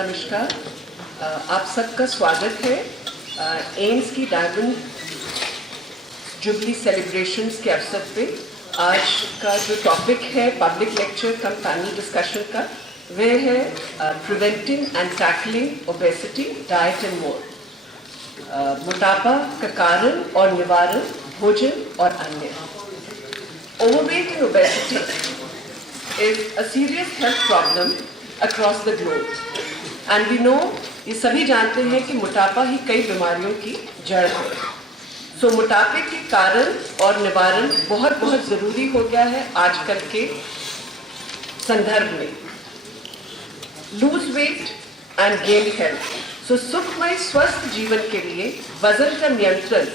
नमस्कार। आप सबका स्वागत है एम्स की डायमंड जुबली सेलिब्रेशंस के अवसर पे। आज का जो टॉपिक है public lecture cum panel discussion का, वह है preventing and tackling obesity, diet and more. मोटापा का कारण और निवारण, भोजन और अन्य। Overweight and obesity is a serious health problem across the globe and we know, ये सभी जानते हैं कि मोटापा ही कई बीमारियों की जड़ है। सो मोटापे के कारण और निवारण बहुत बहुत ज़रूरी हो गया है आजकल के संदर्भ में। Lose weight and gain health. So सुखमय स्वस्थ जीवन के लिए वजन का नियंत्रण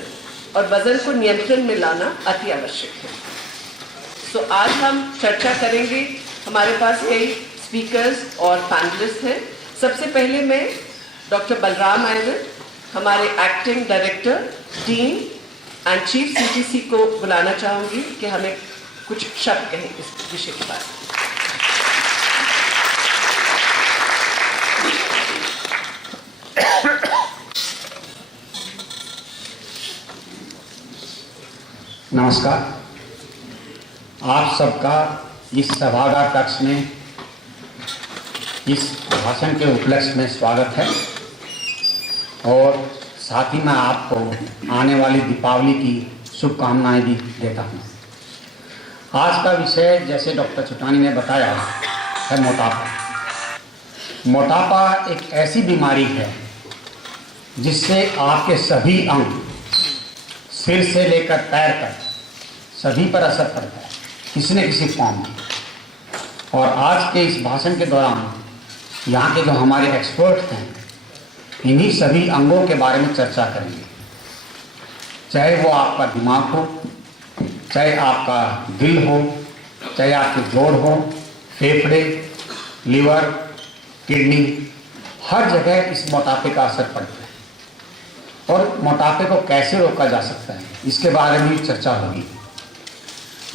और वजन को नियंत्रण में लाना अति आवश्यक है। तो आज हम चर्चा करेंगे। हमारे पास कई स्पीकर्स और पैनलिस्ट हैं। सबसे पहले मैं डॉक्टर बलराम आयरन, हमारे acting director, dean and chief CTC को बुलाना चाहूँगी कि हमें कुछ शब्द कहें इस विषय के बारे में। नमस्कार। आप सबका इस सभागार कक्ष में इस भाषण के उपलक्ष्य में स्वागत है और साथ ही मैं आपको आने वाली दीपावली की शुभकामनाएं भी देता हूं। आज का विषय, जैसे डॉक्टर चुटानी ने बताया, है मोटापा। मोटापा एक ऐसी बीमारी है जिससे आपके सभी अंग, सिर से लेकर पैर तक, सभी पर असर पड़ता है किसी न किसी फॉर्म में। और आज के इस भाषण के दौरान यहाँ के जो हमारे एक्सपर्ट हैं, इन्हीं सभी अंगों के बारे में चर्चा करेंगे। चाहे वो आपका दिमाग हो, चाहे आपका दिल हो, चाहे आपके जोड़ हो, फेफड़े, लीवर, किडनी, हर जगह इस मोटापे का असर पड़ता है। और मोटापे को कैसे रोका जा सकता है, इसके बारे में भी चर्चा होगी।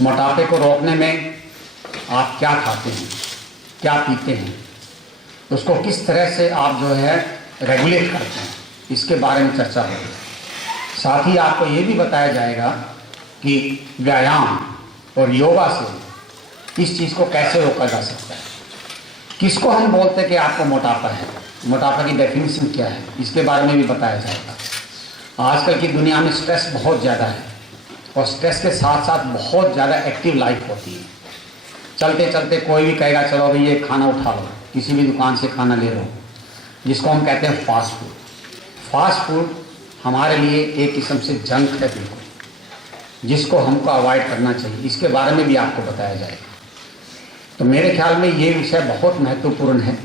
मोटापे को रोकने में आप क्या खाते हैं, क्या पीते हैं, उसको किस तरह से आप जो है रेगुलेट करते हैं, इसके बारे में चर्चा होगी। साथ ही आपको ये भी बताया जाएगा कि व्यायाम और योगा से इस चीज़ को कैसे रोका जा सकता है। किसको हम बोलते हैं कि आपको मोटापा है, मोटापा की डेफिनेशन क्या है, इसके बारे में भी बताया जाएगा। आजकल की दुनिया में स्ट्रेस बहुत ज़्यादा है और स्ट्रेस के साथ साथ बहुत ज़्यादा एक्टिव लाइफ होती है। चलते चलते कोई भी कहेगा चलो भाई ये खाना उठा लो, किसी भी दुकान से खाना ले लो, जिसको हम कहते हैं फास्ट फूड। फास्ट फूड हमारे लिए एक किस्म से जंक है बिल्कुल, जिसको हमको अवॉइड करना चाहिए। इसके बारे में भी आपको बताया जाएगा। तो मेरे ख्याल में ये विषय बहुत महत्वपूर्ण है,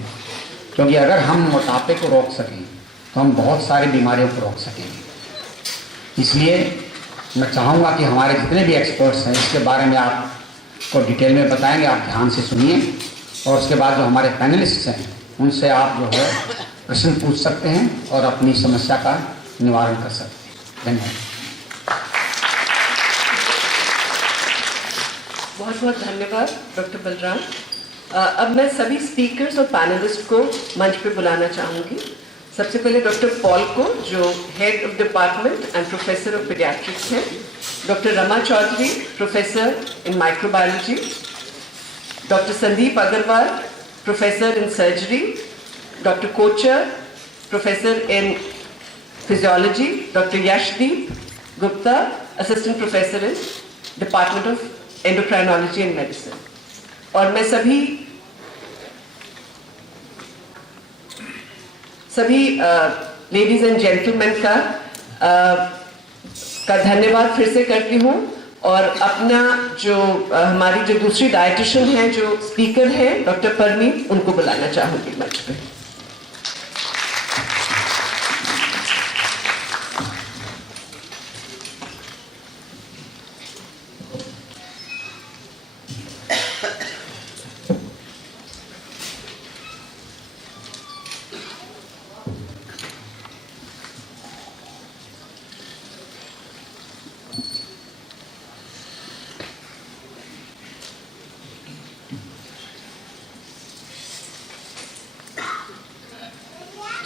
क्योंकि अगर हम मोटापे को रोक सकें तो हम बहुत सारी बीमारियों को रोक सकेंगे। इसलिए मैं चाहूँगा कि हमारे जितने भी एक्सपर्ट्स हैं इसके बारे में आपको डिटेल में बताएंगे। आप ध्यान से सुनिए और उसके बाद जो हमारे पैनलिस्ट हैं उनसे आप जो है प्रश्न पूछ सकते हैं और अपनी समस्या का निवारण कर सकते हैं। धन्यवाद। बहुत बहुत धन्यवाद डॉक्टर बलराम। अब मैं सभी स्पीकर्स और पैनलिस्ट को मंच पे बुलाना चाहूँगी। सबसे पहले डॉक्टर पॉल को, जो head of department and professor of paediatrics हैं, doctor Rama Chaudhary, professor in microbiology, doctor Sandeep Agarwal, professor in surgery, doctor Kochar, professor in physiology, doctor Yashdeep Gupta, assistant professor in department of endocrinology and medicine. और मैं सभी लेडीज एंड जेंटलमैन का धन्यवाद फिर से करती हूँ। और अपना जो हमारी जो दूसरी डाइटिशियन है, जो स्पीकर हैं, डॉक्टर परमीत, उनको बुलाना चाहूँगी मंच पे।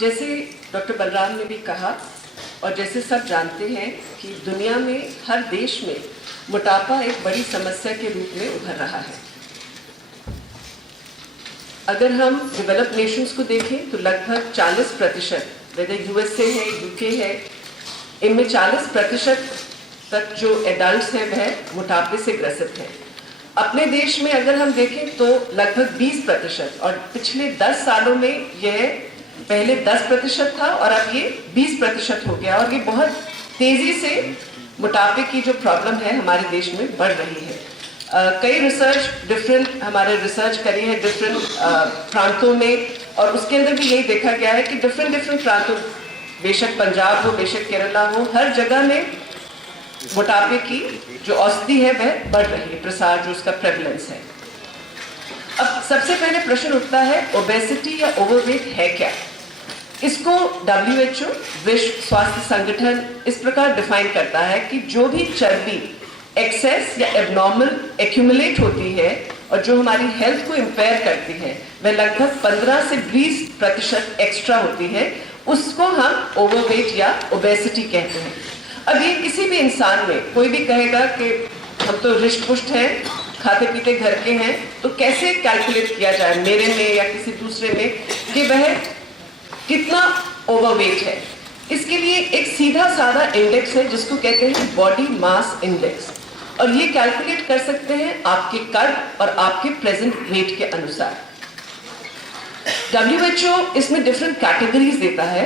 जैसे डॉक्टर बलराम ने भी कहा और जैसे सब जानते हैं कि दुनिया में हर देश में मोटापा एक बड़ी समस्या के रूप में उभर रहा है। अगर हम डेवलप्ड नेशंस को देखें तो लगभग 40%, वेदर यूएसए है, यूके है, इनमें 40% तक जो एडल्ट्स हैं वह मोटापे से ग्रसित हैं। अपने देश में अगर हम देखें तो लगभग 20%, और पिछले 10 सालों में यह पहले 10% था और अब ये 20% हो गया, और ये बहुत तेजी से मोटापे की जो प्रॉब्लम है हमारे देश में बढ़ रही है। कई हमारे रिसर्च करी है डिफरेंट प्रांतों में, और उसके अंदर भी यही देखा गया है कि डिफरेंट प्रांतों, बेशक पंजाब हो, बेशक केरला हो, हर जगह में मोटापे की जो औषधि है वह बढ़ रही है, प्रसार जो उसका प्रेवलेंस है। अब सबसे पहले प्रश्न उठता है ओबेसिटी या ओवरवेट है क्या? इसको WHO, विश्व स्वास्थ्य संगठन, इस प्रकार डिफाइन करता है कि जो भी चर्बी एक्सेस या एबनॉर्मल एक्यूमुलेट होती है और जो हमारी हेल्थ को इम्पेयर करती है वह लगभग 15 से 20% एक्स्ट्रा होती है, उसको हम ओवरवेट या ओबेसिटी कहते हैं। अब ये किसी भी इंसान में कोई भी कहेगा कि हम तो रिष्ट पुष्ट हैं, खाते पीते घर के हैं, तो कैसे कैलकुलेट किया जाए मेरे में या किसी दूसरे में कि वह कितना ओवरवेट है? इसके लिए एक सीधा साधा इंडेक्स है जिसको कहते हैं बॉडी मास इंडेक्स, और ये कैलकुलेट कर सकते हैं आपके कद और आपके प्रेजेंट वेट के अनुसार। WHO इसमें डिफरेंट कैटेगरीज देता है।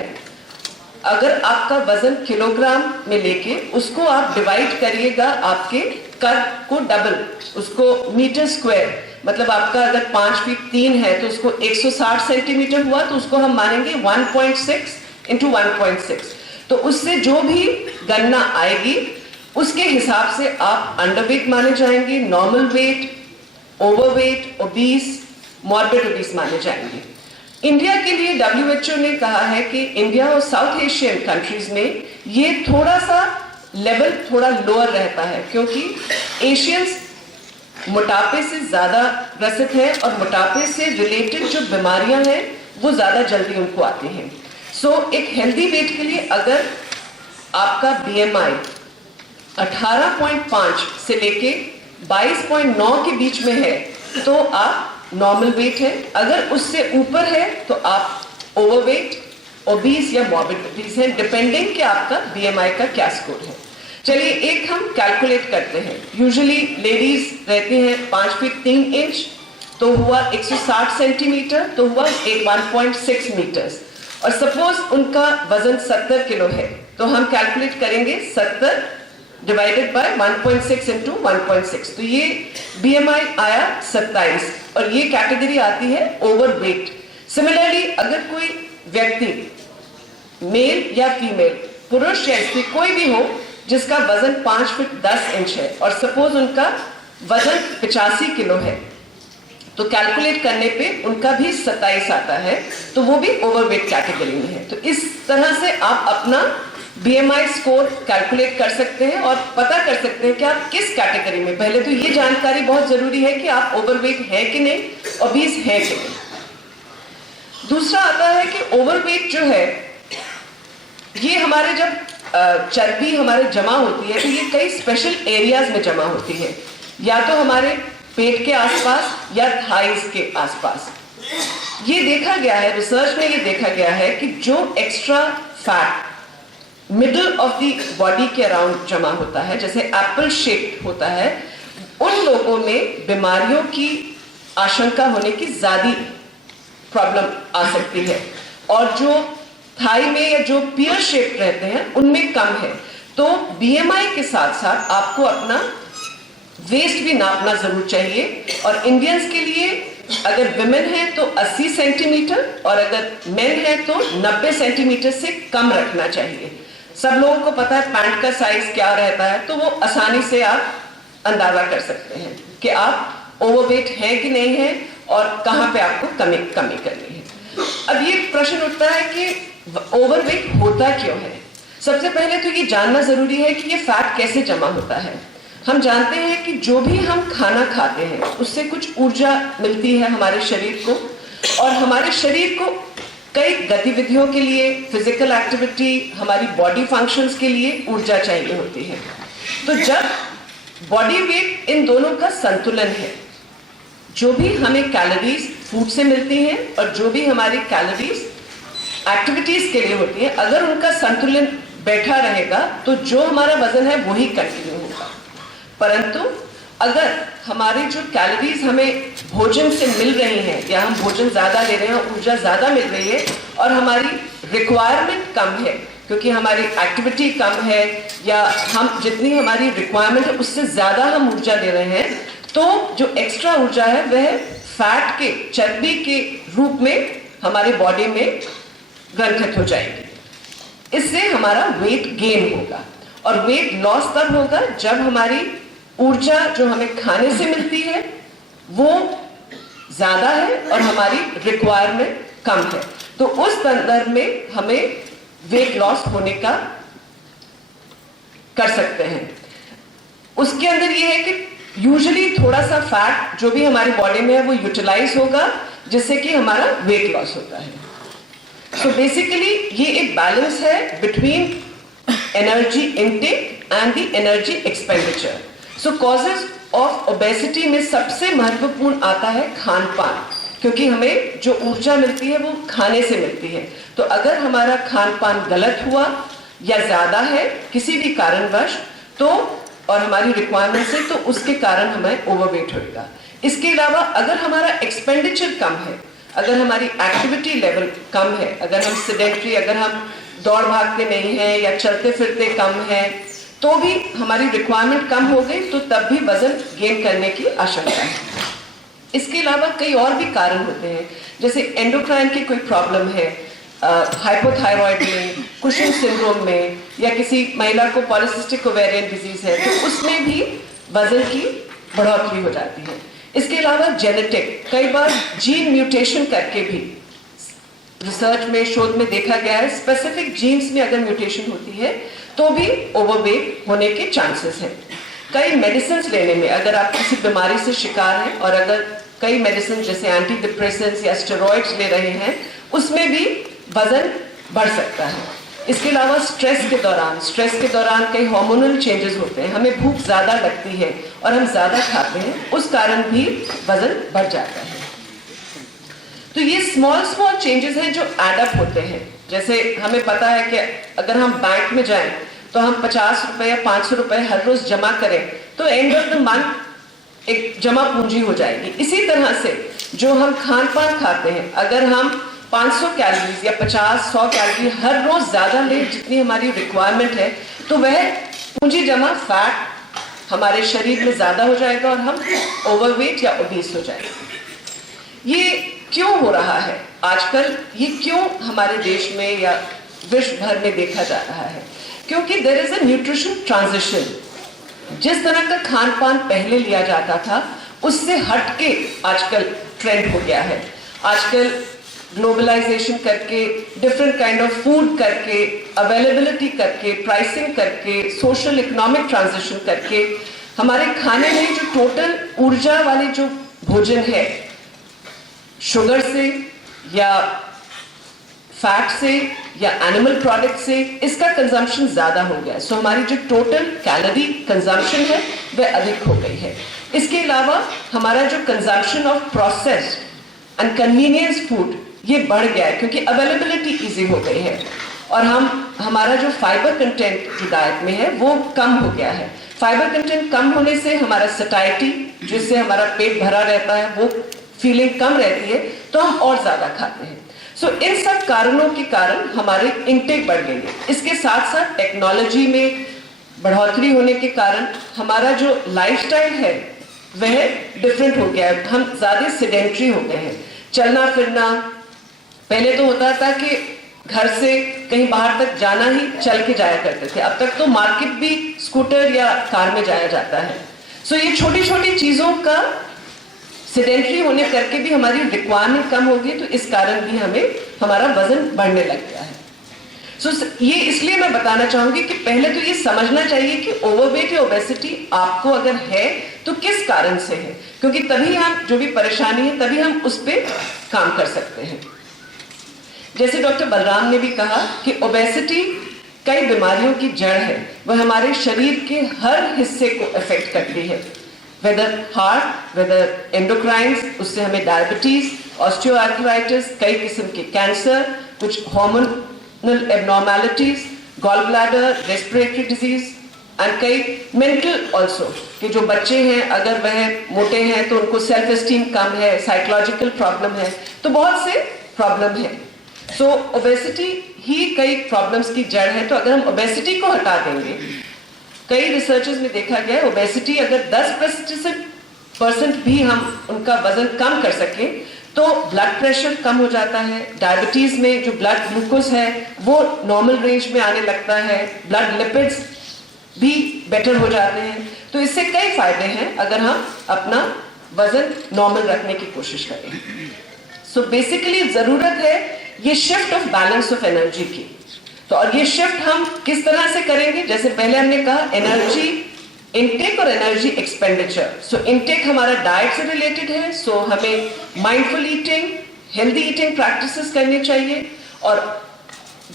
अगर आपका वजन किलोग्राम में लेके उसको आप डिवाइड करिएगा आपके कद को डबल, उसको मीटर स्क्वायर, मतलब आपका अगर 5 फीट 3 है तो उसको 160 सेंटीमीटर हुआ, तो उसको हम मानेंगे 1.6 इंटू 1.6। तो उससे जो भी गणना आएगी उसके हिसाब से आप अंडरवेट माने जाएंगे, normal weight, overweight, obese, morbid obese माने जाएंगे। इंडिया के लिए WHO ने कहा है कि इंडिया और साउथ एशियन कंट्रीज में ये थोड़ा सा लेवल थोड़ा लोअर रहता है, क्योंकि एशियंस मोटापे से ज्यादा ग्रसित है और मोटापे से रिलेटेड जो बीमारियां हैं वो ज्यादा जल्दी उनको आती हैं। सो एक हेल्दी वेट के लिए अगर आपका BMI 18.5 से लेके 22.9 के बीच में है तो आप नॉर्मल वेट है, अगर उससे ऊपर है तो आप ओवरवेट, ओबीस या मॉर्बिड ओबीस है, डिपेंडिंग कि आपका BMI का क्या स्कोर है। चलिए एक हम कैलकुलेट करते हैं। यूजुअली लेडीज रहती हैं 5 फीट 3 इंच, तो हुआ 160 सेंटीमीटर, तो हुआ 1.6 मीटर्स, और सपोज उनका वजन 70 किलो है, तो हम कैलकुलेट करेंगे 70 डिवाइडेड बाय 1.6 इंटू 1.6, तो ये BMI आया 27, और ये कैटेगरी आती है ओवरवेट। सिमिलरली अगर कोई व्यक्ति मेल या फीमेल, पुरुष या स्त्री कोई भी हो, जिसका वजन 5 फीट 10 इंच है और सपोज उनका वजन 85 किलो है, तो कैलकुलेट करने पे उनका भी 27 आता है, तो वो भी ओवरवेट कैटेगरी में है। तो इस तरह से आप अपना BMI स्कोर कैलकुलेट कर सकते हैं और पता कर सकते हैं कि आप किस कैटेगरी में। पहले तो ये जानकारी बहुत जरूरी है कि आप ओवरवेट हैं कि नहीं, ओबीस हैं कि नहीं। दूसरा आता है कि ओवरवेट जो है ये हमारे जब चर्बी हमारे जमा होती है तो ये कई स्पेशल एरियाज में जमा होती है, या तो हमारे पेट के आसपास या थाइज के आसपास। ये देखा गया है, रिसर्च में ये देखा गया है कि जो extra fat middle of the body के अराउंड जमा होता है, जैसे एप्पल शेप होता है, उन लोगों में बीमारियों की आशंका होने की ज्यादा प्रॉब्लम आ सकती है, और जो थाई में या जो पियर शेप रहते हैं उनमें कम है। तो BMI के साथ साथ आपको अपना वेस्ट भी नापना जरूर चाहिए, और इंडियंस के लिए अगर विमेन है तो 80 सेंटीमीटर और अगर मेन है तो 90 सेंटीमीटर से कम रखना चाहिए। सब लोगों को पता है पैंट का साइज क्या रहता है, तो वो आसानी से आप अंदाजा कर सकते हैं कि आप ओवरवेट हैं कि नहीं है और कहाँ पे आपको कमी करनी है। अब ये प्रश्न उठता है कि ओवरवेट होता क्यों है? सबसे पहले तो ये जानना जरूरी है कि ये फैट कैसे जमा होता है। हम जानते हैं कि जो भी हम खाना खाते हैं उससे कुछ ऊर्जा मिलती है हमारे शरीर को, और हमारे शरीर को कई गतिविधियों के लिए, फिजिकल एक्टिविटी, हमारी बॉडी फंक्शंस के लिए ऊर्जा चाहिए होती है। तो जब बॉडी वेट इन दोनों का संतुलन है, जो भी हमें कैलोरीज फूड से मिलती हैं और जो भी हमारी कैलोरीज एक्टिविटीज के लिए होती है, अगर उनका संतुलन बैठा रहेगा तो जो हमारा वजन है वही कंटिन्यू होगा। परंतु अगर हमारी जो कैलोरीज हमें भोजन से मिल रही हैं या हम भोजन ज्यादा ले रहे हैं, ऊर्जा ज्यादा मिल रही है और हमारी रिक्वायरमेंट कम है क्योंकि हमारी एक्टिविटी कम है या हम जितनी हमारी रिक्वायरमेंट है उससे ज्यादा हम ऊर्जा ले रहे हैं, तो जो एक्स्ट्रा ऊर्जा है वह फैट के, चर्बी के रूप में हमारी बॉडी में ग्रंथित हो जाएगी। इससे हमारा वेट गेन होगा और वेट लॉस तब होगा जब हमारी ऊर्जा जो हमें खाने से मिलती है वो ज्यादा है और हमारी रिक्वायरमेंट कम है। तो उस संदर्भ में हमें वेट लॉस होने का कर सकते हैं। उसके अंदर ये है कि यूजुअली थोड़ा सा फैट जो भी हमारी बॉडी में है वो यूटिलाइज होगा जिससे कि हमारा वेट लॉस होता है। सो बेसिकली ये एक बैलेंस है between energy intake and the energy expenditure. So causes of obesity में सबसे महत्वपूर्ण आता है खान पान, क्योंकि हमें जो ऊर्जा मिलती है वो खाने से मिलती है। तो अगर हमारा खान पान गलत हुआ या ज्यादा है किसी भी कारणवश तो और हमारी रिक्वायरमेंट से, तो उसके कारण हमें ओवरवेट होगा। इसके अलावा अगर हमारा एक्सपेंडिचर कम है, अगर हमारी एक्टिविटी लेवल कम है, अगर हम सेडेंटरी, अगर हम दौड़ भागते नहीं हैं या चलते फिरते कम है, तो भी हमारी रिक्वायरमेंट कम हो गई तो तब भी वजन गेन करने की आशंका है। इसके अलावा कई और भी कारण होते हैं, जैसे एंडोक्राइन की कोई प्रॉब्लम है, हाइपोथायरॉयड में, कुशन सिंड्रोम में, या किसी महिला को पॉलिसिस्टिक ओवेरियन डिजीज है तो उसमें भी वजन की बढ़ोतरी हो जाती है। इसके अलावा जेनेटिक, कई बार जीन म्यूटेशन करके भी रिसर्च में, शोध में देखा गया है स्पेसिफिक जीन्स में अगर म्यूटेशन होती है तो भी ओवरवेट होने के चांसेस हैं। कई मेडिसिन लेने में, अगर आप किसी बीमारी से शिकार हैं और अगर कई मेडिसिन जैसे एंटी डिप्रेसेंट्स या स्टेरॉइड्स ले रहे हैं उसमें भी वजन बढ़ सकता है। इसके अलावा स्ट्रेस के दौरान कई हार्मोनल चेंजेस होते हैं, हमें भूख ज्यादा लगती है और हम ज्यादा खाते हैं, उस कारण भी वजन बढ़ जाता है। तो ये स्मॉल चेंजेस हैं जो एड अप होते हैं। जैसे हमें पता है कि अगर हम बैंक में जाएं तो हम 50 रुपए या 500 रुपए हर रोज जमा करें तो एंड ऑफ द मंथ एक जमा पूंजी हो जाएगी। इसी तरह से जो हम खान पान खाते हैं, अगर हम 500 कैलोरीज या 50-100 कैलोरी हर रोज ज्यादा लें जितनी हमारी रिक्वायरमेंट है, तो वह पूंजी जमा फैट हमारे शरीर में ज्यादा हो जाएगा और हम ओवरवेट या ओबीस हो जाएंगे। ये क्यों हो रहा है आजकल, ये क्यों हमारे देश में या विश्व भर में देखा जा रहा है? क्योंकि there is a nutrition transition. जिस तरह का खान पान पहले लिया जाता था उससे हटके आजकल ट्रेंड हो गया है। आजकल ग्लोबलाइजेशन करके, डिफरेंट काइंड ऑफ फूड करके, अवेलेबिलिटी करके, प्राइसिंग करके, सोशल इकोनॉमिक ट्रांजिशन करके हमारे खाने में जो टोटल ऊर्जा वाले जो भोजन है, शुगर से या फैट से या एनिमल प्रोडक्ट से, इसका कंजम्पशन ज्यादा हो गया है। सो हमारी जो टोटल कैलोरी कंजम्पशन है वह अधिक हो गई है। इसके अलावा हमारा जो consumption of processed and convenience food ये बढ़ गया है क्योंकि अवेलेबिलिटी इजी हो गई है और हमारा जो फाइबर कंटेंट जो डाइट में है वो कम हो गया है। फाइबर कंटेंट कम होने से हमारा सटाइटी, जिससे हमारा पेट भरा रहता है, वो फीलिंग कम रहती है तो हम और ज्यादा खाते हैं। सो इन सब कारणों के कारण हमारे इंटेक बढ़ गई है। इसके साथ साथ टेक्नोलॉजी में बढ़ोतरी होने के कारण हमारा जो लाइफस्टाइल है वह डिफरेंट हो गया है। हम ज्यादा सेडेंट्री हो गए हैं। चलना फिरना, पहले तो होता था कि घर से कहीं बाहर तक जाना ही चल के जाया करते थे, अब तक तो मार्केट भी स्कूटर या कार में जाया जाता है। सो ये छोटी छोटी चीजों का सेडेंटरी होने करके भी हमारी रिक्वायरमेंट कम होगी, तो इस कारण भी हमें हमारा वजन बढ़ने लग गया है। सो ये इसलिए मैं बताना चाहूंगी कि पहले तो ये समझना चाहिए कि ओवरवेट या ओबेसिटी आपको अगर है तो किस कारण से है, क्योंकि तभी हम जो भी परेशानी है तभी हम उस पर काम कर सकते हैं। जैसे डॉक्टर बलराम ने भी कहा कि ओबेसिटी कई बीमारियों की जड़ है, वह हमारे शरीर के हर हिस्से को अफेक्ट करती है, वेदर हार्ट, वेदर एंडोक्राइन्स, उससे हमें डायबिटीज, ऑस्टियोआर्थराइटिस, कई किस्म के कैंसर, कुछ hormonal abnormalities, gall bladder, respiratory disease and कई मेंटल ऑल्सो, कि जो बच्चे हैं अगर वह मोटे हैं तो उनको सेल्फ एस्टीम कम है, साइकोलॉजिकल प्रॉब्लम है, तो बहुत से प्रॉब्लम है। सो ओबेसिटी ही कई प्रॉब्लम्स की जड़ है। तो अगर हम ओबेसिटी को हटा देंगे, कई रिसर्चेस में देखा गया है ओबेसिटी अगर 10% भी हम उनका वजन कम कर सकें तो ब्लड प्रेशर कम हो जाता है, डायबिटीज में जो ब्लड ग्लूकोज है वो नॉर्मल रेंज में आने लगता है, ब्लड लिपिड्स भी बेटर हो जाते हैं। तो इससे कई फायदे हैं अगर हम अपना वजन नॉर्मल रखने की कोशिश करें। सो बेसिकली जरूरत है ये shift of balance of energy की। तो और ये शिफ्ट हम किस तरह से करेंगे, जैसे पहले हमने कहा एनर्जी इनटेक और एनर्जी एक्सपेंडिचर। सो इनटेक हमारा डाइट से रिलेटेड है, सो हमें mindful eating, healthy eating practices करनी चाहिए, और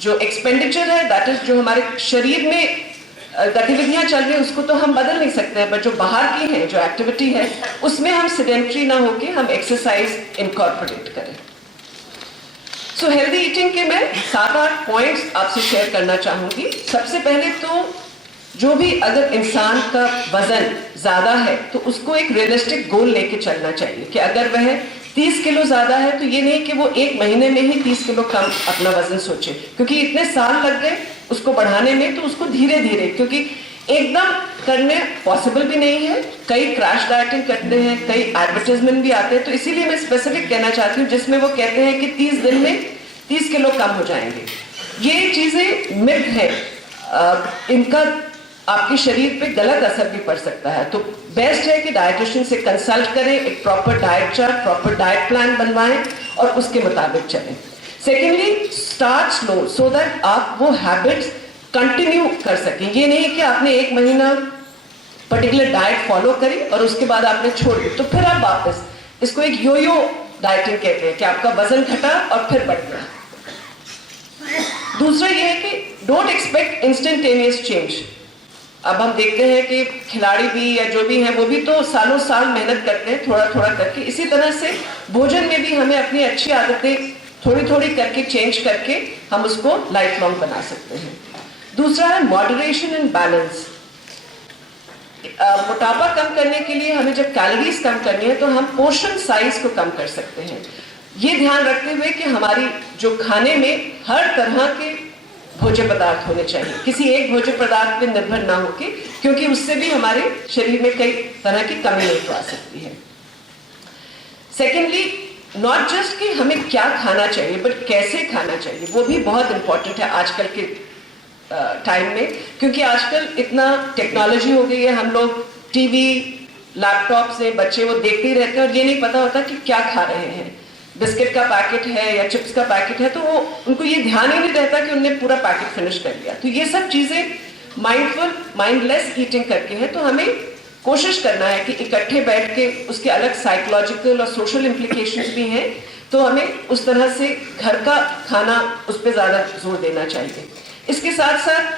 जो एक्सपेंडिचर है दैट इज जो हमारे शरीर में गतिविधियां चल रही है उसको तो हम बदल नहीं सकते हैं, बट जो बाहर की है जो एक्टिविटी है उसमें हम सेडेंटरी ना होके हम एक्सरसाइज इनकॉर्पोरेट करें। सो हेल्दी ईटिंग के मैं 7-8 पॉइंट्स आपसे शेयर करना चाहूंगी। सबसे पहले तो जो भी अगर इंसान का वजन ज्यादा है तो उसको एक रियलिस्टिक गोल लेके चलना चाहिए कि अगर वह 30 किलो ज्यादा है तो ये नहीं कि वो 1 महीने में ही 30 किलो कम अपना वजन सोचे, क्योंकि इतने साल लग गए उसको बढ़ाने में, तो उसको धीरे धीरे, क्योंकि एकदम करने पॉसिबल भी नहीं है, कई क्रैश डाइटिंग करते हैं, कई एडवर्टाइजमेंट भी आते हैं, तो इसीलिए मैं स्पेसिफिक कहना चाहती हूँ जिसमें वो कहते हैं कि 30 दिन में 30 किलो कम हो जाएंगे। ये चीजें मिथ है, इनका आपके शरीर पे गलत असर भी पड़ सकता है। तो बेस्ट है कि डाइटिशियन से कंसल्ट करें, एक proper diet chart, proper diet plan बनवाएं और उसके मुताबिक चलें। Secondly, start slow so that आप वो हैबिट्स कंटिन्यू कर सकें। ये नहीं कि आपने 1 महीना पर्टिकुलर डाइट फॉलो करी और उसके बाद आपने छोड़ दी तो फिर आप वापस, इसको एक योयो डाइटिंग कहते हैं कि आपका वजन घटा और फिर बढ़ गया। दूसरा ये है कि डोंट एक्सपेक्ट इंस्टेंटेनियस चेंज। अब हम देखते हैं कि खिलाड़ी भी या जो भी हैं वो भी तो सालों साल मेहनत करते हैं थोड़ा थोड़ा करके। इसी तरह से भोजन में भी हमें अपनी अच्छी आदतें थोड़ी थोड़ी करके चेंज करके हम उसको लाइफ लॉन्ग बना सकते हैं। दूसरा है मॉडरेशन एंड बैलेंस। मोटापा कम करने के लिए हमें जब कैलोरीज कम करनी है तो हम पोर्शन साइज को कम कर सकते हैं, ये ध्यान रखते हुए कि हमारी जो खाने में हर तरह के भोज्य पदार्थ होने चाहिए, किसी एक भोज्य पदार्थ पे निर्भर ना होके, क्योंकि उससे भी हमारे शरीर में कई तरह की कमी नहीं आ सकती है। सेकेंडली, नॉट जस्ट कि हमें क्या खाना चाहिए बट कैसे खाना चाहिए, वो भी बहुत इंपॉर्टेंट है आजकल के टाइम में, क्योंकि आजकल इतना टेक्नोलॉजी हो गई है, हम लोग टीवी लैपटॉप से बच्चे वो देखते ही रहते हैं और ये नहीं पता होता कि क्या खा रहे हैं। बिस्किट का पैकेट है या चिप्स का पैकेट है तो वो उनको ये ध्यान ही नहीं रहता कि उन्होंने पूरा पैकेट फिनिश कर लिया। तो ये सब चीजें माइंडफुल माइंडलेस ईटिंग करके है, तो हमें कोशिश करना है कि इकट्ठे बैठ के, उसके अलग साइकोलॉजिकल और सोशल इम्प्लीकेशंस भी हैं, तो हमें उस तरह से घर का खाना उस पर ज्यादा जोर देना चाहिए। इसके साथ साथ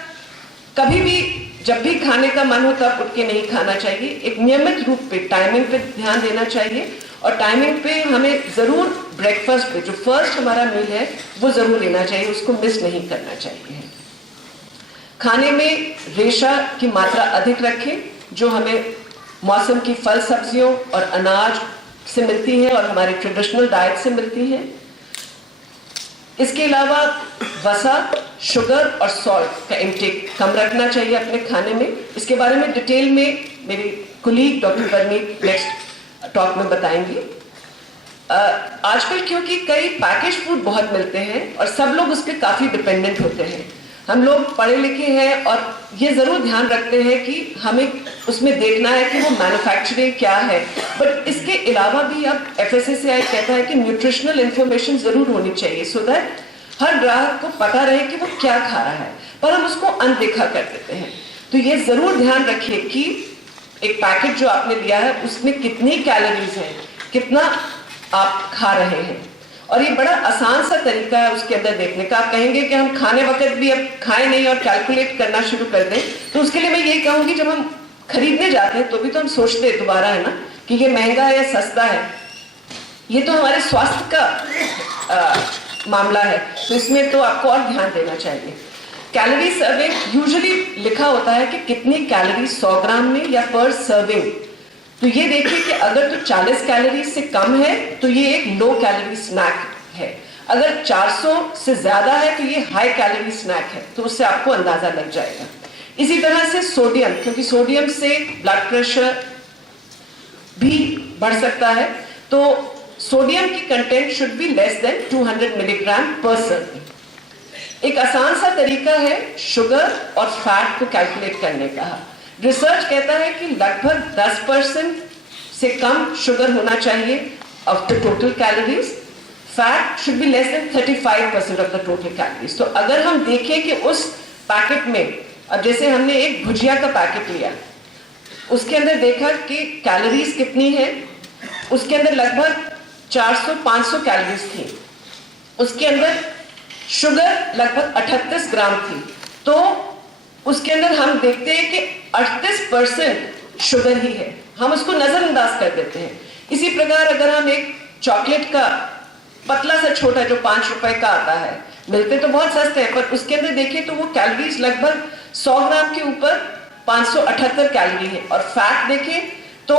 कभी भी जब भी खाने का मन हो तब उठ के नहीं खाना चाहिए, एक नियमित रूप पे टाइमिंग पे ध्यान देना चाहिए, और टाइमिंग पे हमें जरूर ब्रेकफास्ट पे जो फर्स्ट हमारा मील है वो जरूर लेना चाहिए, उसको मिस नहीं करना चाहिए। खाने में रेशा की मात्रा अधिक रखें जो हमें मौसम की फल सब्जियों और अनाज से मिलती है और हमारी ट्रेडिशनल डाइट से मिलती है। इसके अलावा वसा, शुगर और सॉल्ट का इंटेक कम रखना चाहिए अपने खाने में। इसके बारे में डिटेल में मेरी colleague doctor Parneet next talk में बताएंगी। आजकल क्योंकि कई पैकेज फूड बहुत मिलते हैं और सब लोग उस पर काफी डिपेंडेंट होते हैं, हम लोग पढ़े लिखे हैं और ये जरूर ध्यान रखते हैं कि हमें उसमें देखना है कि वो मैन्युफैक्चरिंग क्या है, बट इसके अलावा भी अब FSSAI कहता है कि न्यूट्रिशनल इंफॉर्मेशन जरूर होनी चाहिए सो दैट हर ग्राहक को पता रहे कि वो क्या खा रहा है, पर हम उसको अनदेखा कर देते हैं। तो ये जरूर ध्यान रखिए कि एक पैकेट जो आपने लिया है उसमें कितनी कैलोरीज है, कितना आप खा रहे हैं, और ये बड़ा आसान सा तरीका है उसके अंदर देखने का। आप कहेंगे कि हम खाने वक्त भी अब खाएं नहीं और कैलकुलेट करना शुरू कर दें, तो उसके लिए मैं यही कहूंगी, जब हम खरीदने जाते हैं तो भी तो हम सोचते हैं दोबारा, है ना, कि ये महंगा है या सस्ता है। ये तो हमारे स्वास्थ्य का मामला है, तो इसमें तो आपको और ध्यान देना चाहिए। कैलोरी सर्वे यूजुअली लिखा होता है कि कितनी कैलोरी 100 ग्राम में या पर सर्विंग। तो ये देखिए कि अगर तो 40 कैलोरी से कम है तो ये एक लो कैलोरी स्नैक है, अगर 400 से ज्यादा है तो ये हाई कैलोरी स्नैक है, तो उससे आपको अंदाजा लग जाएगा। इसी तरह से सोडियम, क्योंकि सोडियम से ब्लड प्रेशर भी बढ़ सकता है, तो सोडियम की content should be less than 200 milligram पर सर्विंग। एक आसान सा तरीका है शुगर और फैट को कैलकुलेट करने का। रिसर्च कहता है कि लगभग 10% से कम शुगर होना चाहिए of the total calories, fat should be less than 35% of the total calories. तो अगर हम देखें कि उस पैकेट में, अब जैसे हमने एक भुजिया का पैकेट लिया, उसके अंदर देखा कि कैलोरीज कितनी है, उसके अंदर लगभग 400-500 कैलोरीज थी, उसके अंदर शुगर लगभग 38 ग्राम थी, तो उसके अंदर हम देखते हैं कि 38% शुगर ही है, हम उसको नजरअंदाज कर देते हैं। इसी प्रकार अगर हम एक चॉकलेट का पतला सा छोटा जो 5 रुपए का आता है, मिलते तो बहुत सस्ते हैं, पर उसके अंदर देखिए तो वो कैलोरीज लगभग 100 ग्राम के ऊपर 578 कैलोरी है, और फैट देखें तो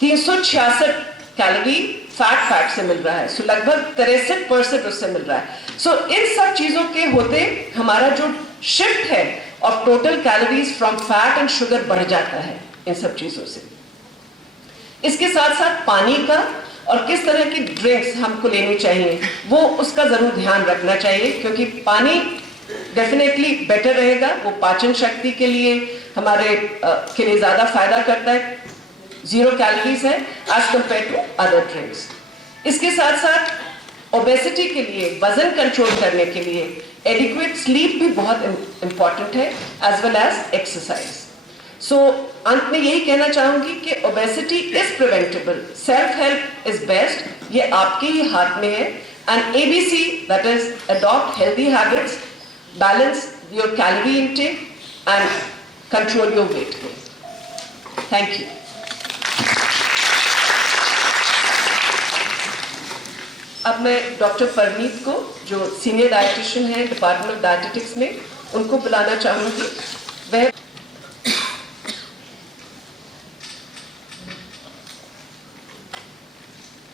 366 कैलोरी फैट से मिल रहा है, सो लगभग 63% उससे मिल रहा है। सो इन सब चीजों के होते हमारा जो शिफ्ट है of total calories from fat and sugar बढ़ जाता है इन सब चीजों से। इसके साथ साथ पानी का और किस तरह की ड्रिंक्स हमको लेनी चाहिए वो उसका जरूर ध्यान रखना चाहिए, क्योंकि पानी डेफिनेटली बेटर रहेगा, वो पाचन शक्ति के लिए हमारे के लिए ज्यादा फायदा करता है, 0 कैलोरीज है as compare to other drinks. इसके साथ साथ ओबेसिटी के लिए, वजन कंट्रोल करने के लिए एडिक्वेट स्लीप भी बहुत इंपॉर्टेंट है, एज वेल एज एक्सरसाइज। सो अंत में यही कहना चाहूंगी कि obesity is preventable, self help is best, ये आपके ही हाथ में है। And ABC, that is adopt healthy habits, balance your calorie intake and control your weight gain. Thank you. अब मैं डॉक्टर परनीत को, जो सीनियर डाइटिशियन है डिपार्टमेंट ऑफ डायटेटिक्स में, उनको बुलाना चाहूंगी। वह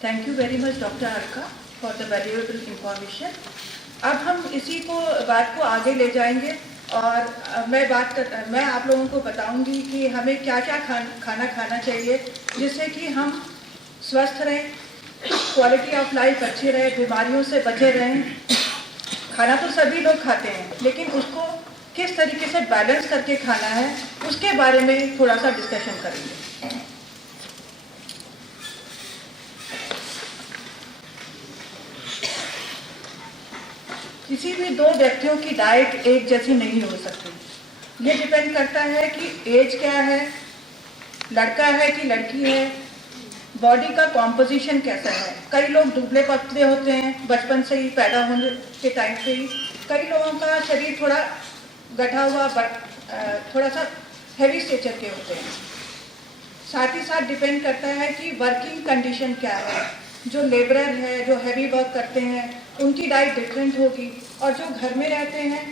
thank you very much doctor Arka for the valuable information. अब हम इसी को बात को आगे ले जाएंगे और मैं आप लोगों को बताऊंगी कि हमें क्या क्या खाना खाना चाहिए जिससे कि हम स्वस्थ रहें, क्वालिटी ऑफ लाइफ अच्छी रहे, बीमारियों से बचे रहें। खाना तो सभी लोग खाते हैं, लेकिन उसको किस तरीके से बैलेंस करके खाना है उसके बारे में थोड़ा सा डिस्कशन करेंगे। किसी भी 2 व्यक्तियों की डाइट एक जैसी नहीं हो सकती। ये डिपेंड करता है कि एज क्या है, लड़का है कि लड़की है, बॉडी का कॉम्पोजिशन कैसा है। कई लोग दुबले पतले होते हैं बचपन से ही, पैदा होने के टाइम से ही। कई लोगों का शरीर थोड़ा गठा हुआ, थोड़ा सा हैवी स्ट्रक्चर के होते हैं। साथ ही साथ डिपेंड करता है कि वर्किंग कंडीशन क्या है। जो लेबरर है, जो हैवी वर्क करते हैं, उनकी डाइट डिफरेंट होगी, और जो घर में रहते हैं,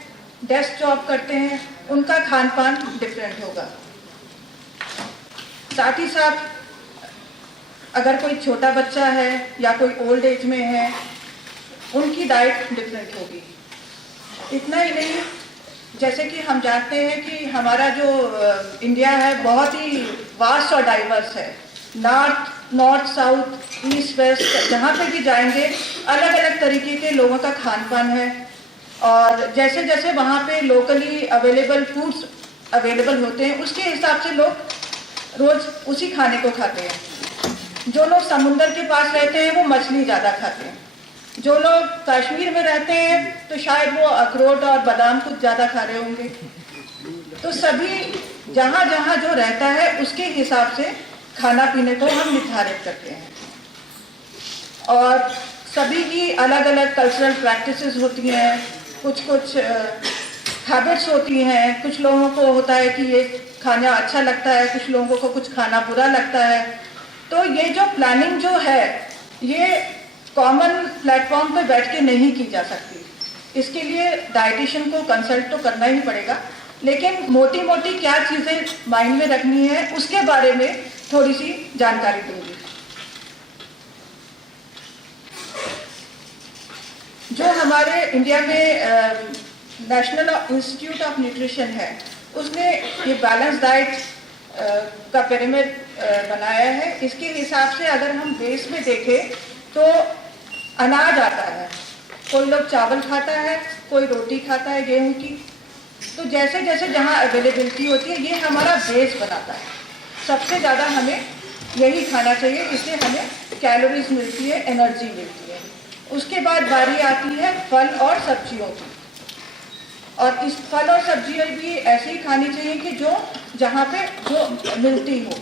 डेस्क जॉब करते हैं, उनका खान पान डिफरेंट होगा। साथ ही साथ अगर कोई छोटा बच्चा है या कोई ओल्ड एज में है, उनकी डाइट डिफरेंट होगी। इतना ही नहीं, जैसे कि हम जानते हैं कि हमारा जो इंडिया है बहुत ही वास्ट और डाइवर्स है। नॉर्थ साउथ ईस्ट वेस्ट जहाँ पे भी जाएंगे अलग अलग तरीके के लोगों का खान पान है, और जैसे जैसे वहाँ पे लोकली अवेलेबल फूड्स अवेलेबल होते हैं उसके हिसाब से लोग रोज उसी खाने को खाते हैं। जो लोग समुंदर के पास रहते हैं वो मछली ज़्यादा खाते हैं, जो लोग कश्मीर में रहते हैं तो शायद वो अखरोट और बादाम कुछ ज़्यादा खा रहे होंगे। तो सभी जहाँ जहाँ जो रहता है उसके हिसाब से खाना पीने को हम निर्धारित करते हैं। और सभी की अलग अलग कल्चरल प्रैक्टिसेस होती हैं, कुछ हैबिट्स होती हैं। कुछ लोगों को होता है कि ये खाना अच्छा लगता है, कुछ लोगों को कुछ खाना बुरा लगता है। तो ये जो प्लानिंग जो है ये कॉमन प्लेटफॉर्म पे बैठ के नहीं की जा सकती। इसके लिए डाइटिशियन को कंसल्ट तो करना ही पड़ेगा, लेकिन मोटी मोटी क्या चीज़ें माइंड में रखनी है उसके बारे में थोड़ी सी जानकारी दूंगी। जो हमारे इंडिया में नेशनल इंस्टीट्यूट ऑफ न्यूट्रिशन है, उसने ये बैलेंस डाइट का पिरामिड बनाया है। इसके हिसाब से अगर हम बेस में देखें तो अनाज आता है, कोई लोग चावल खाता है, कोई रोटी खाता है गेहूं की। तो जैसे जैसे जहाँ अवेलेबिलिटी होती है ये हमारा बेस बनाता है। सबसे ज़्यादा हमें यही खाना चाहिए, इससे हमें कैलोरीज मिलती है, एनर्जी मिलती है। उसके बाद बारी आती है फल और सब्जियों की, और इस फल और सब्जियाँ भी ऐसी ही खानी चाहिए कि जो जहाँ पे जो मिलती हो।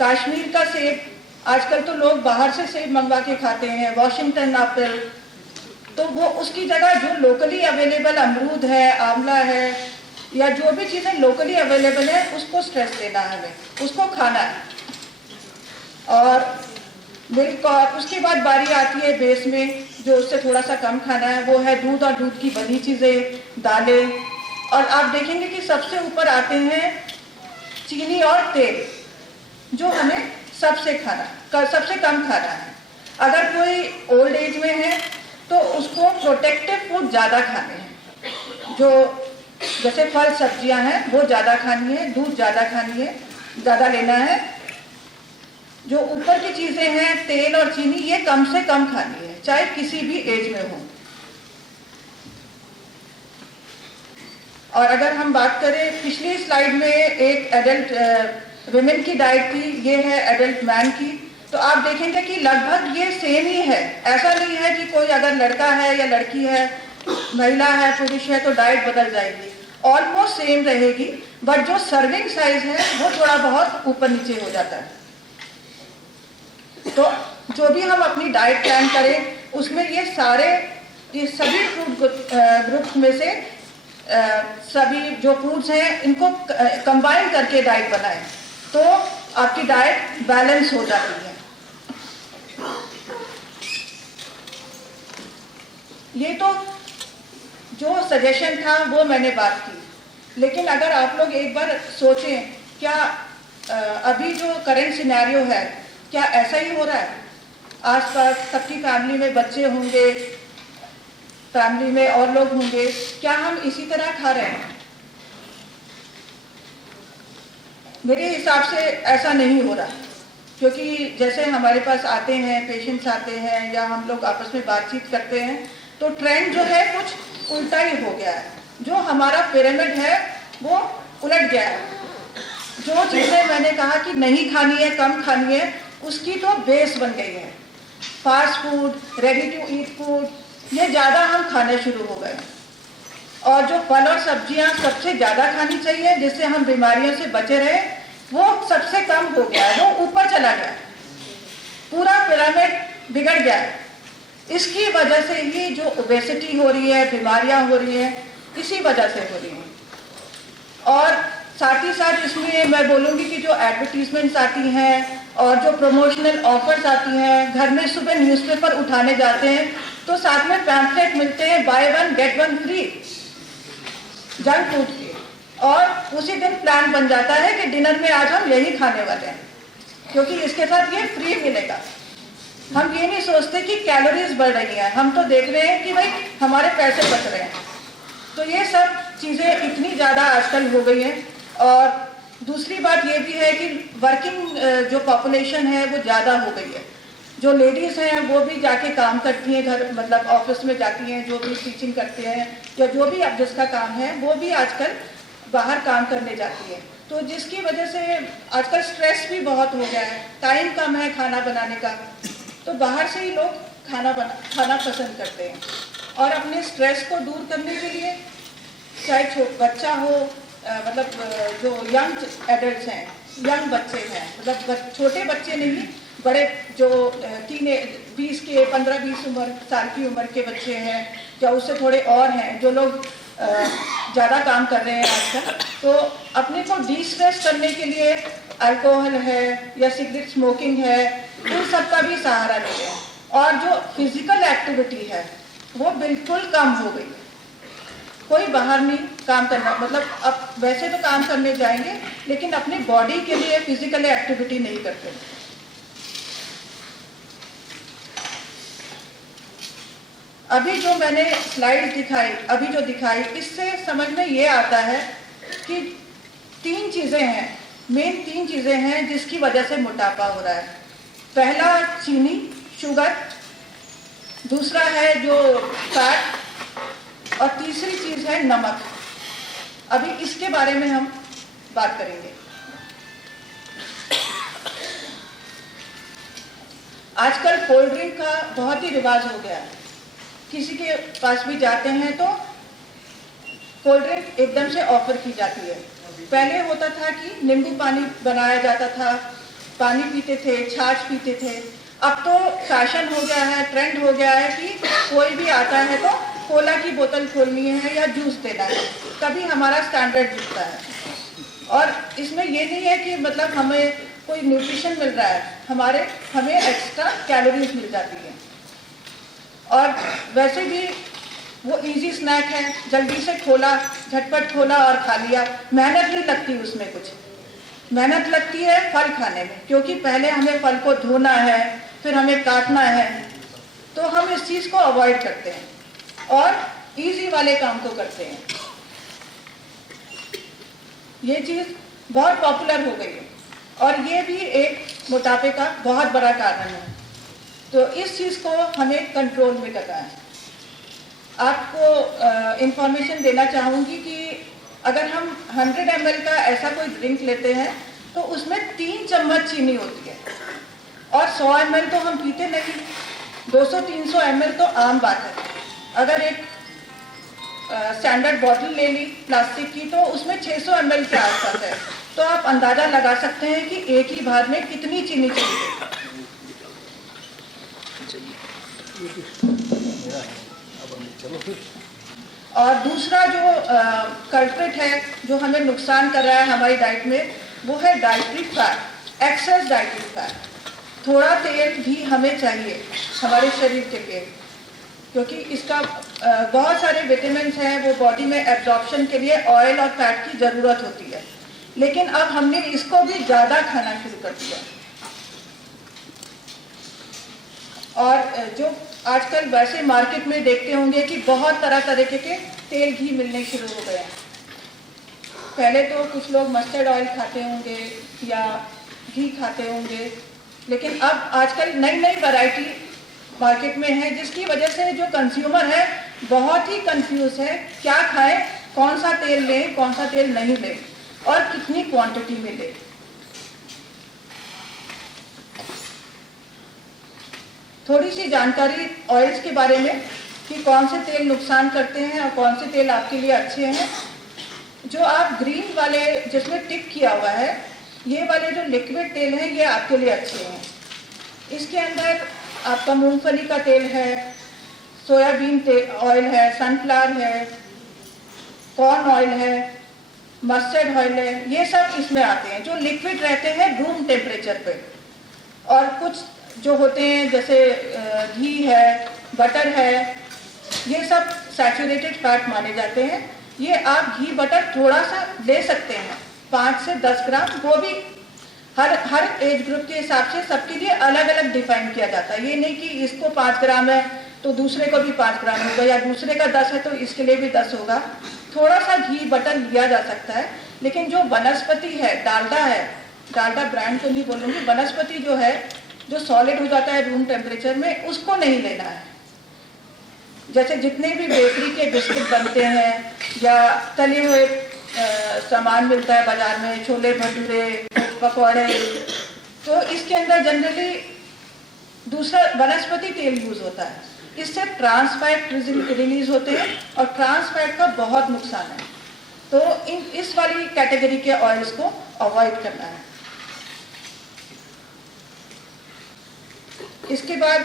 कश्मीर का सेब, आजकल तो लोग बाहर से सेब मंगवा के खाते हैं, वॉशिंगटन एप्पल, तो वो उसकी जगह जो लोकली अवेलेबल अमरूद है, आंवला है, या जो भी चीज़ें लोकली अवेलेबल है उसको स्ट्रेस देना है, हमें उसको खाना है। और मिल्क, और उसके बाद बारी आती है बेस में जो उससे थोड़ा सा कम खाना है, वो है दूध और दूध की बनी चीज़ें, दालें। और आप देखेंगे कि सबसे ऊपर आते हैं चीनी और तेल, जो हमें सबसे कम खाना है। अगर कोई ओल्ड एज में है तो उसको प्रोटेक्टिव फूड ज़्यादा खाने हैं, जो जैसे फल सब्जियां हैं वो ज़्यादा खानी है, दूध ज़्यादा खानी है, ज़्यादा लेना है। जो ऊपर की चीज़ें हैं तेल और चीनी, ये कम से कम खानी है, चाहे किसी भी एज में हो। और अगर हम बात करें, पिछली स्लाइड में एक एडल्ट विमेन की डाइट थी, ये है एडल्ट मैन की, तो आप देखेंगे कि लगभग ये सेम ही है। ऐसा नहीं है कि कोई अगर लड़का है या लड़की है, महिला है, पुरुष है तो डाइट बदल जाएगी, ऑलमोस्ट सेम रहेगी, बट जो सर्विंग साइज है वो थोड़ा बहुत ऊपर नीचे हो जाता है। तो जो भी हम अपनी डाइट प्लान करें उसमें ये सभी फूड ग्रुप में से सभी जो फूड्स हैं इनको कंबाइन करके डाइट बनाएं, तो आपकी डाइट बैलेंस हो जाती है। ये तो जो सजेशन था वो मैंने बात की, लेकिन अगर आप लोग एक बार सोचें, क्या अभी जो करंट सिनेरियो है क्या ऐसा ही हो रहा है? आसपास सबकी फैमिली में बच्चे होंगे, फैमिली में और लोग होंगे, क्या हम इसी तरह खा रहे हैं? मेरे हिसाब से ऐसा नहीं हो रहा, क्योंकि जैसे हमारे पास आते हैं पेशेंट्स आते हैं या हम लोग आपस में बातचीत करते हैं तो ट्रेंड जो है कुछ उल्टा ही हो गया है। जो हमारा पिरामिड है वो उलट गया है। जो चीज़ें मैंने कहा कि नहीं खानी है, कम खानी है, उसकी तो बेस बन गई है। Fast food, ready to eat food, ये ज़्यादा हम खाने शुरू हो गए। और जो फल और सब्जियां सबसे ज़्यादा खानी चाहिए जिससे हम बीमारियों से बचे रहे, वो सबसे कम हो गया है, वो ऊपर चला गया, पूरा पिरामिड बिगड़ गया है। इसकी वजह से ही जो ओबेसिटी हो रही है, बीमारियां हो रही हैं, इसी वजह से हो रही हैं। और साथ ही साथ इसमें मैं बोलूँगी कि जो एडवर्टीजमेंट्स आती हैं और जो प्रमोशनल ऑफर्स आती हैं, घर में सुबह न्यूज़पेपर उठाने जाते हैं तो साथ में पैम्फलेट मिलते हैं, by one get one free junk food के, और उसी दिन प्लान बन जाता है कि डिनर में आज हम यही खाने वाले हैं क्योंकि इसके साथ ये फ्री मिलेगा। हम ये नहीं सोचते कि कैलोरीज बढ़ रही हैं, हम तो देख रहे हैं कि भाई हमारे पैसे बच रहे हैं। तो ये सब चीज़ें इतनी ज़्यादा आजकल हो गई हैं। और दूसरी बात ये भी है कि वर्किंग जो पॉपुलेशन है वो ज़्यादा हो गई है। जो लेडीज़ हैं वो भी जाके काम करती हैं, घर मतलब ऑफिस में जाती हैं, जो भी टीचिंग करते हैं या जो भी अब जिसका काम है वो भी आजकल बाहर काम करने जाती है। तो जिसकी वजह से आजकल स्ट्रेस भी बहुत हो गया है, टाइम कम है खाना बनाने का, तो बाहर से ही लोग खाना पसंद करते हैं। और अपने स्ट्रेस को दूर करने के लिए चाहे बच्चा हो, मतलब जो यंग एडल्ट हैं, यंग बच्चे हैं, मतलब छोटे बच्चे नहीं, बड़े जो 20 के 15-20 साल की उम्र के बच्चे हैं या उससे थोड़े और हैं, जो लोग ज़्यादा काम कर रहे हैं आजकल, तो अपने को डिस्ट्रेस करने के लिए अल्कोहल है या सिगरेट स्मोकिंग है, उन सब का भी सहारा ले रहे हैं। और जो फिजिकल एक्टिविटी है वो बिल्कुल कम हो गई। कोई बाहर नहीं काम करना, मतलब अब वैसे तो काम करने जाएंगे लेकिन अपनी बॉडी के लिए फिजिकल एक्टिविटी नहीं करते। अभी जो मैंने स्लाइड दिखाई, अभी जो दिखाई, इससे समझ में ये आता है कि 3 चीज़ें हैं, मेन 3 चीज़ें हैं जिसकी वजह से मोटापा हो रहा है। पहला चीनी, शुगर, दूसरा है जो फैट, और तीसरी चीज़ है नमक। अभी इसके बारे में हम बात करेंगे। आजकल कोल्ड ड्रिंक का बहुत ही रिवाज हो गया है। किसी के पास भी जाते हैं तो कोल्ड ड्रिंक एकदम से ऑफर की जाती है। पहले होता था कि नींबू पानी बनाया जाता था, पानी पीते थे, छाछ पीते थे। अब तो फैशन हो गया है, ट्रेंड हो गया है कि कोई भी आता है तो कोला की बोतल खोलनी है या जूस देना है, तभी हमारा स्टैंडर्ड दिखता है। और इसमें ये नहीं है कि मतलब हमें कोई न्यूट्रिशन मिल रहा है, हमें एक्स्ट्रा कैलोरीज मिल जाती है। और वैसे भी वो इजी स्नैक है, जल्दी से खोला, झटपट खोला और खा लिया। मेहनत नहीं लगती उसमें, कुछ मेहनत लगती है फल खाने में, क्योंकि पहले हमें फल को धोना है, फिर हमें काटना है, तो हम इस चीज़ को अवॉइड करते हैं और इजी वाले काम को करते हैं। ये चीज़ बहुत पॉपुलर हो गई है और ये भी एक मोटापे का बहुत बड़ा कारण है। तो इस चीज़ को हमें कंट्रोल में करना है। आपको इंफॉर्मेशन देना चाहूँगी कि अगर हम 100 ml का ऐसा कोई ड्रिंक लेते हैं तो उसमें 3 चम्मच चीनी होती है, और 100 ml तो हम पीते नहीं, 200-300 ml तो आम बात है। अगर एक स्टैंडर्ड बॉटल ले ली प्लास्टिक की तो उसमें 600 ml के आसपास है, तो आप अंदाज़ा लगा सकते हैं कि एक ही बार में कितनी चीनी चाहिए। और दूसरा जो कल्प्रिट है जो हमें नुकसान कर रहा है हमारी डाइट में, वो है dietary fat, excess dietary fat. थोड़ा तेल भी हमें चाहिए हमारे शरीर के लिए, क्योंकि इसका बहुत सारे विटामिन हैं, वो बॉडी में एब्जॉर्प्शन के लिए ऑयल और फैट की ज़रूरत होती है। लेकिन अब हमने इसको भी ज़्यादा खाना शुरू कर दिया। और जो आजकल वैसे मार्केट में देखते होंगे कि बहुत तरह तरीके के तेल घी मिलने शुरू हो गए हैं। पहले तो कुछ लोग मस्टर्ड ऑयल खाते होंगे या घी खाते होंगे, लेकिन अब आजकल नई नई वैरायटी मार्केट में है, जिसकी वजह से जो कंज्यूमर है बहुत ही कंफ्यूज है, क्या खाएं, कौन सा तेल लें, कौन सा तेल नहीं लें और कितनी क्वांटिटी में लें। थोड़ी सी जानकारी ऑयल्स के बारे में कि कौन से तेल नुकसान करते हैं और कौन से तेल आपके लिए अच्छे हैं। जो आप ग्रीन वाले जिसमें टिक किया हुआ है, ये वाले जो लिक्विड तेल हैं ये आपके लिए अच्छे हैं। इसके अंदर आपका मूंगफली का तेल है, सोयाबीन ऑयल है, सनफ्लावर है, कॉर्न ऑयल है, मस्टर्ड ऑयल है, ये सब इसमें आते हैं जो लिक्विड रहते हैं रूम टेम्परेचर पे। और कुछ जो होते हैं जैसे घी है, बटर है, ये सब सैचुरेटेड फैट माने जाते हैं। ये आप घी बटर थोड़ा सा ले सकते हैं, 5 से 10 ग्राम, वो भी हर एज ग्रुप के हिसाब से सबके लिए अलग अलग डिफाइन किया जाता है। ये नहीं कि इसको 5 ग्राम है तो दूसरे को भी 5 ग्राम होगा, या दूसरे का 10 है तो इसके लिए भी 10 होगा। थोड़ा सा घी बटर लिया जा सकता है, लेकिन जो वनस्पति है, डालडा है, डालडा ब्रांड तो नहीं बोलूँगी, वनस्पति जो है जो सॉलिड हो जाता है रूम टेम्परेचर में, उसको नहीं लेना है। जैसे जितने भी बेकरी के बिस्किट बनते हैं या तले हुए सामान मिलता है बाजार में, छोले भटूरे, पकौड़े, तो इसके अंदर जनरली दूसरा वनस्पति तेल यूज होता है। इससे ट्रांस फैट रिलीज होते हैं और ट्रांस फैट का बहुत नुकसान है। तो इस वाली कैटेगरी के ऑयल्स को अवॉइड करना है। इसके बाद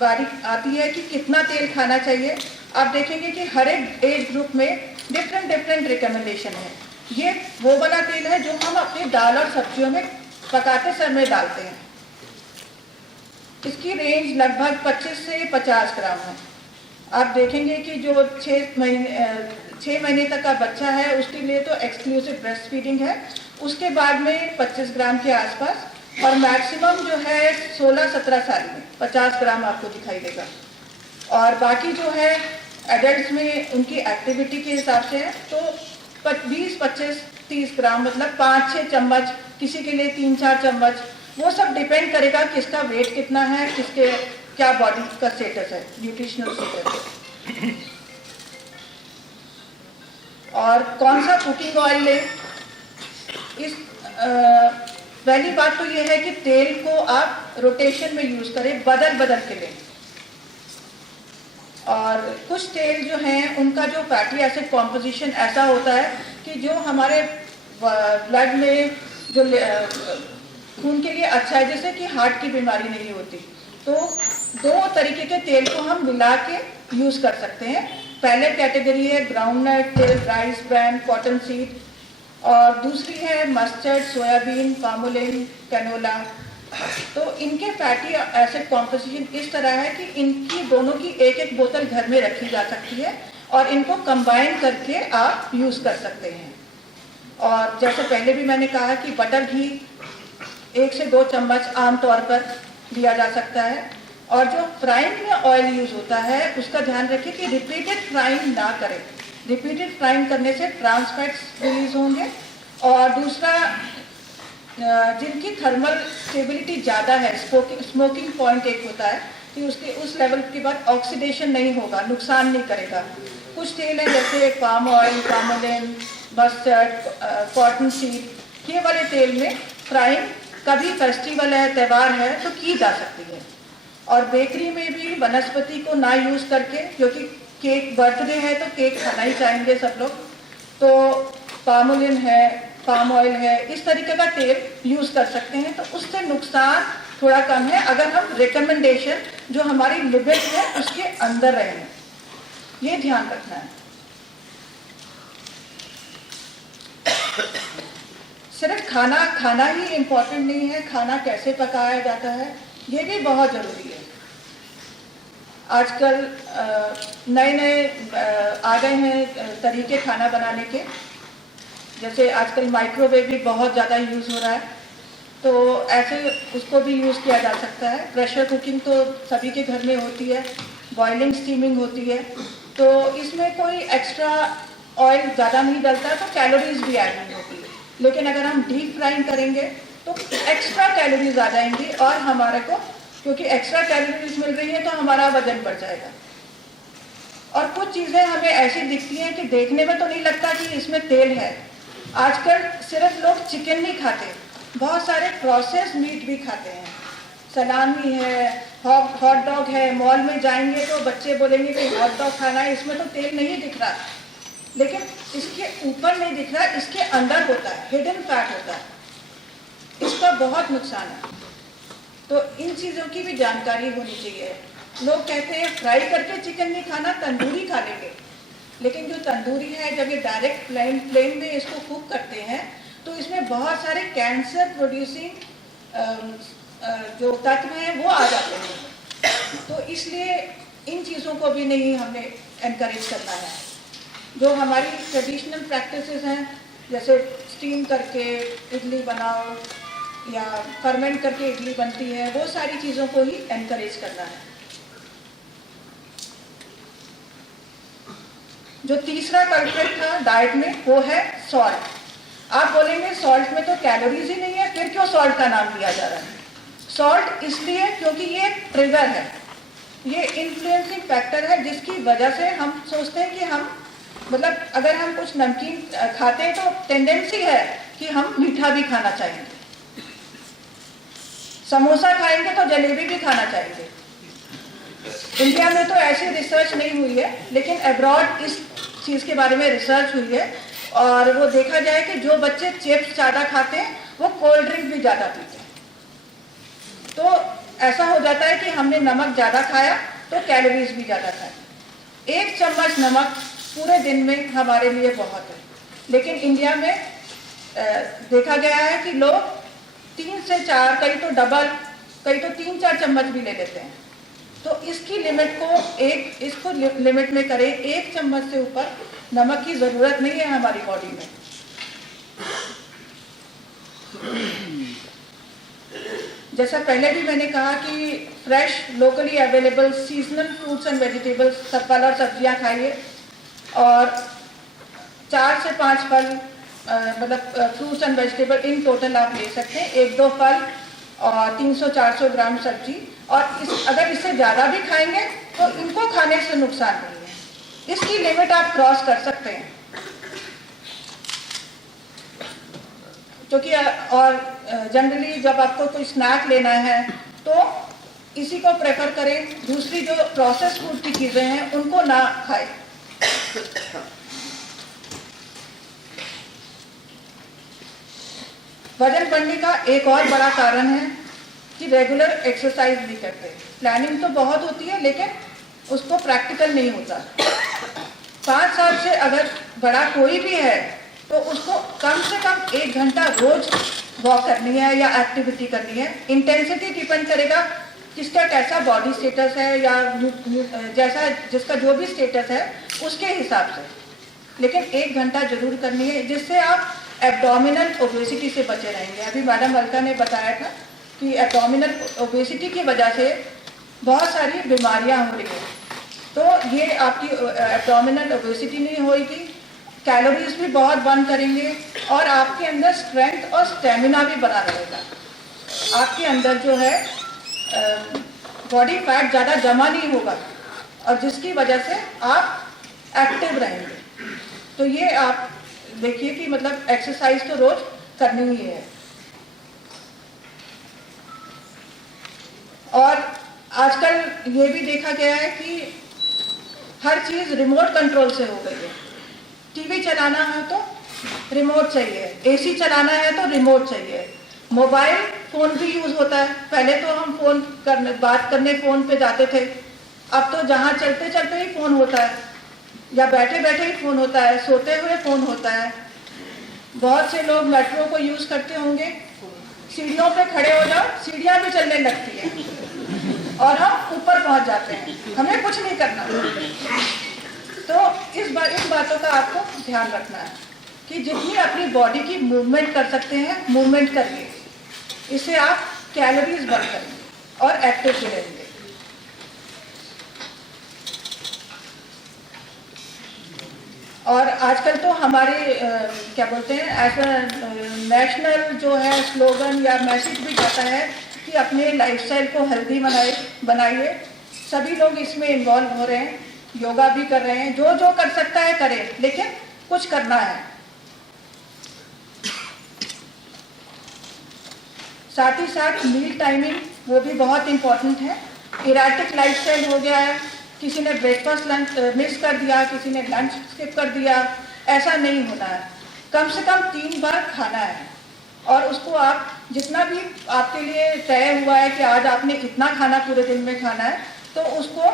बारी आती है कि कितना तेल खाना चाहिए। आप देखेंगे कि हर एक एज ग्रुप में डिफरेंट रिकमेंडेशन है। ये वो वाला तेल है जो हम अपनी दाल और सब्जियों में पकाते समय डालते हैं। इसकी रेंज लगभग 25 से 50 ग्राम है। आप देखेंगे कि जो 6 महीने तक का बच्चा है उसके लिए तो एक्सक्लूसिव ब्रेस्ट फीडिंग है, उसके बाद में 25 ग्राम के आसपास, और मैक्सिमम जो है 16-17 साल में 50 ग्राम आपको दिखाई देगा। और बाकी जो है एडल्ट्स में उनकी एक्टिविटी के हिसाब से है तो 20, 25, 30 ग्राम, मतलब 5-6 चम्मच, किसी के लिए 3-4 चम्मच, वो सब डिपेंड करेगा किसका वेट कितना है, किसके क्या बॉडी का स्टेटस है, न्यूट्रिशनल स्टेटस। और कौन सा कुकिंग ऑयल लें, इस पहली बात तो ये है कि तेल को आप रोटेशन में यूज करें, बदल के लें। और कुछ तेल जो हैं उनका जो फैटी एसिड कॉम्पोजिशन ऐसा होता है कि जो हमारे ब्लड में जो खून के लिए अच्छा है, जैसे कि हार्ट की बीमारी नहीं होती। तो 2 तरीके के तेल को हम मिला के यूज कर सकते हैं। पहले कैटेगरी है ग्राउंडनट तेल, राइस ब्रैन, कॉटन सीड, और दूसरी है मस्टर्ड, सोयाबीन, पामोलिन, कैनोला। तो इनके फैटी एसिड कॉम्पोजिशन इस तरह है कि इनकी दोनों की एक बोतल घर में रखी जा सकती है और इनको कंबाइन करके आप यूज कर सकते हैं। और जैसे पहले भी मैंने कहा कि बटर घी 1 से 2 चम्मच आमतौर पर लिया जा सकता है। और जो फ्राइंग में ऑयल यूज होता है उसका ध्यान रखिए कि रिपीटेड फ्राइंग ना करें। रिपीटेड फ्राइंग करने से ट्रांस फैट्स रिलीज होंगे। और दूसरा, जिनकी थर्मल स्टेबिलिटी ज़्यादा है, स्मोकिंग पॉइंट एक होता है कि उसके उस लेवल के बाद ऑक्सीडेशन नहीं होगा, नुकसान नहीं करेगा। कुछ तेल है जैसे palm oil, palmolein, mustard, cotton seed, ये वाले तेल में फ्राइंग कभी फेस्टिवल है, त्यौहार है तो की जा सकती है। और बेकरी में भी वनस्पति को ना यूज़ करके, क्योंकि केक बर्थडे है तो केक खाना ही चाहेंगे सब लोग, तो पामोलिन है, पाम ऑयल है, इस तरीके का तेल यूज़ कर सकते हैं। तो उससे नुकसान थोड़ा कम है अगर हम रिकमेंडेशन जो हमारी लिमिट है उसके अंदर रहें, ये ध्यान रखना है। सिर्फ खाना ही इम्पोर्टेंट नहीं है, खाना कैसे पकाया जाता है ये भी बहुत ज़रूरी है। आजकल नए आ गए हैं तरीके खाना बनाने के, जैसे आजकल माइक्रोवेव भी बहुत ज़्यादा यूज़ हो रहा है, तो ऐसे उसको भी यूज़ किया जा सकता है। प्रेशर कुकिंग तो सभी के घर में होती है, बॉइलिंग स्टीमिंग होती है, तो इसमें कोई एक्स्ट्रा ऑयल ज़्यादा नहीं डलता तो कैलोरीज भी ऐड नहीं होती है। लेकिन अगर हम डीप फ्राइंग करेंगे तो एक्स्ट्रा कैलोरीज आ जाएंगी और हमारे को, क्योंकि एक्स्ट्रा कैलोरीज मिल रही है तो हमारा वजन बढ़ जाएगा। और कुछ चीज़ें हमें ऐसी दिखती हैं कि देखने में तो नहीं लगता कि इसमें तेल है। आजकल सिर्फ लोग चिकन नहीं खाते, बहुत सारे प्रोसेस मीट भी खाते हैं, सलामी है, हॉट डॉग है। मॉल में जाएंगे तो बच्चे बोलेंगे कि हॉट डॉग खाना है, इसमें तो तेल नहीं दिख रहा, लेकिन इसके ऊपर नहीं दिख रहा, इसके अंदर होता है, हिडन फैट होता है, इसका बहुत नुकसान है। तो इन चीज़ों की भी जानकारी होनी चाहिए। लोग कहते हैं फ्राई करके चिकन नहीं खाना, तंदूरी खा लेंगे, लेकिन जो तंदूरी है जब ये डायरेक्ट फ्लेम में इसको कुक करते हैं तो इसमें बहुत सारे कैंसर प्रोड्यूसिंग जो तत्व हैं वो आ जाते हैं। तो इसलिए इन चीज़ों को भी नहीं हमें एनकरेज करना है। जो हमारी ट्रेडिशनल प्रैक्टिसेस हैं, जैसे स्टीम करके इडली बनाओ या फर्मेंट करके इडली बनती है, वो सारी चीज़ों को ही एनकरेज करना है। जो तीसरा कल्प्रिट था डाइट में वो है सॉल्ट। आप बोलेंगे सॉल्ट में तो कैलोरीज ही नहीं है, फिर क्यों सॉल्ट का नाम लिया जा रहा है? सॉल्ट इसलिए क्योंकि ये ट्रिगर है, ये इन्फ्लुएंसिंग फैक्टर है जिसकी वजह से हम सोचते हैं कि हम, मतलब अगर हम कुछ नमकीन खाते हैं तो टेंडेंसी है कि हम मीठा भी खाना चाहेंगे, समोसा खाएंगे तो जलेबी भी खाना चाहेंगे। इंडिया में तो ऐसी रिसर्च नहीं हुई है, लेकिन अब्रॉड इस चीज़ के बारे में रिसर्च हुई है और वो देखा जाए कि जो बच्चे चिप्स ज़्यादा खाते हैं वो कोल्ड ड्रिंक भी ज़्यादा पीते हैं। तो ऐसा हो जाता है कि हमने नमक ज़्यादा खाया तो कैलोरीज भी ज़्यादा खाई। 1 चम्मच नमक पूरे दिन में हमारे लिए बहुत है, लेकिन इंडिया में देखा गया है कि लोग 3 से 4, कई तो डबल, कई तो 3-4 चम्मच भी ले लेते हैं। तो इसकी लिमिट को इसको लिमिट में करें। 1 चम्मच से ऊपर नमक की ज़रूरत नहीं है हमारी बॉडी में। जैसा पहले भी मैंने कहा कि fresh, locally available, seasonal fruits and vegetables, फल और सब्जियां खाइए, और 4 से 5 फल मतलब fruits and vegetable in total आप ले सकते हैं। 1-2 फल और 300-400 ग्राम सब्जी, और अगर इससे ज़्यादा भी खाएंगे तो इनको खाने से नुकसान नहीं है। इसकी लिमिट आप क्रॉस कर सकते हैं, क्योंकि और जनरली जब आपको कोई स्नैक लेना है तो इसी को प्रेफर करें। दूसरी जो प्रोसेस फूड की चीज़ें हैं उनको ना खाएं। वजन बढ़ने का एक और बड़ा कारण है कि रेगुलर एक्सरसाइज नहीं करते। प्लानिंग तो बहुत होती है लेकिन उसको प्रैक्टिकल नहीं होता। 5 साल से अगर बड़ा कोई भी है तो उसको कम से कम 1 घंटा रोज वॉक करनी है या एक्टिविटी करनी है। इंटेंसिटी डिपेंड करेगा किसका कैसा बॉडी स्टेटस है, या जैसा जिसका जो भी स्टेटस है उसके हिसाब से, लेकिन 1 घंटा जरूर करनी है, जिससे आप एब्डोमिनल ओबेसिटी से बचे रहेंगे। अभी मैडम अलका ने बताया था कि एब्डोमिनल ओबेसिटी की वजह से बहुत सारी बीमारियां हो रही हैं, तो ये आपकी एब्डोमिनल ओबेसिटी नहीं होगी, कैलोरीज भी बहुत बर्न करेंगे, और आपके अंदर स्ट्रेंथ और स्टेमिना भी बना रहेगा। आपके अंदर जो है बॉडी फैट ज़्यादा जमा नहीं होगा, और जिसकी वजह से आप एक्टिव रहेंगे। तो ये आप देखिए कि मतलब एक्सरसाइज तो रोज करनी ही है। और आजकल ये भी देखा गया है कि हर चीज़ रिमोट कंट्रोल से हो गई है। टीवी चलाना है तो रिमोट चाहिए, एसी चलाना है तो रिमोट चाहिए, मोबाइल फ़ोन भी यूज़ होता है। पहले तो हम बात करने फ़ोन पे जाते थे, अब तो जहाँ चलते चलते ही फ़ोन होता है, या बैठे बैठे ही फ़ोन होता है, सोते हुए फ़ोन होता है। बहुत से लोग मेट्रो को यूज़ करते होंगे, सीढ़ियों पे खड़े हो जाओ, सीढ़ियाँ भी चलने लगती हैं और हम ऊपर पहुँच जाते हैं, हमें कुछ नहीं करना। तो इन बातों का आपको ध्यान रखना है कि जितनी अपनी बॉडी की मूवमेंट कर सकते हैं, मूवमेंट करिए। इससे आप कैलोरीज बर्न करेंगे और एक्टिव भी रहेंगे। और आजकल तो हमारे क्या बोलते हैं, ऐसा नेशनल जो है स्लोगन या मैसेज भी जाता है कि अपने लाइफस्टाइल को हेल्दी बनाइए। सभी लोग इसमें इन्वॉल्व हो रहे हैं, योगा भी कर रहे हैं, जो जो कर सकता है करे, लेकिन कुछ करना है। साथ ही साथ मील टाइमिंग वो भी बहुत इम्पोर्टेंट है। इराटिक लाइफस्टाइल हो गया है, किसी ने ब्रेकफास्ट लंच मिस कर दिया, किसी ने लंच स्किप कर दिया, ऐसा नहीं होना है। कम से कम 3 बार खाना है, और उसको आप जितना भी आपके लिए तय हुआ है कि आज आपने इतना खाना पूरे दिन में खाना है, तो उसको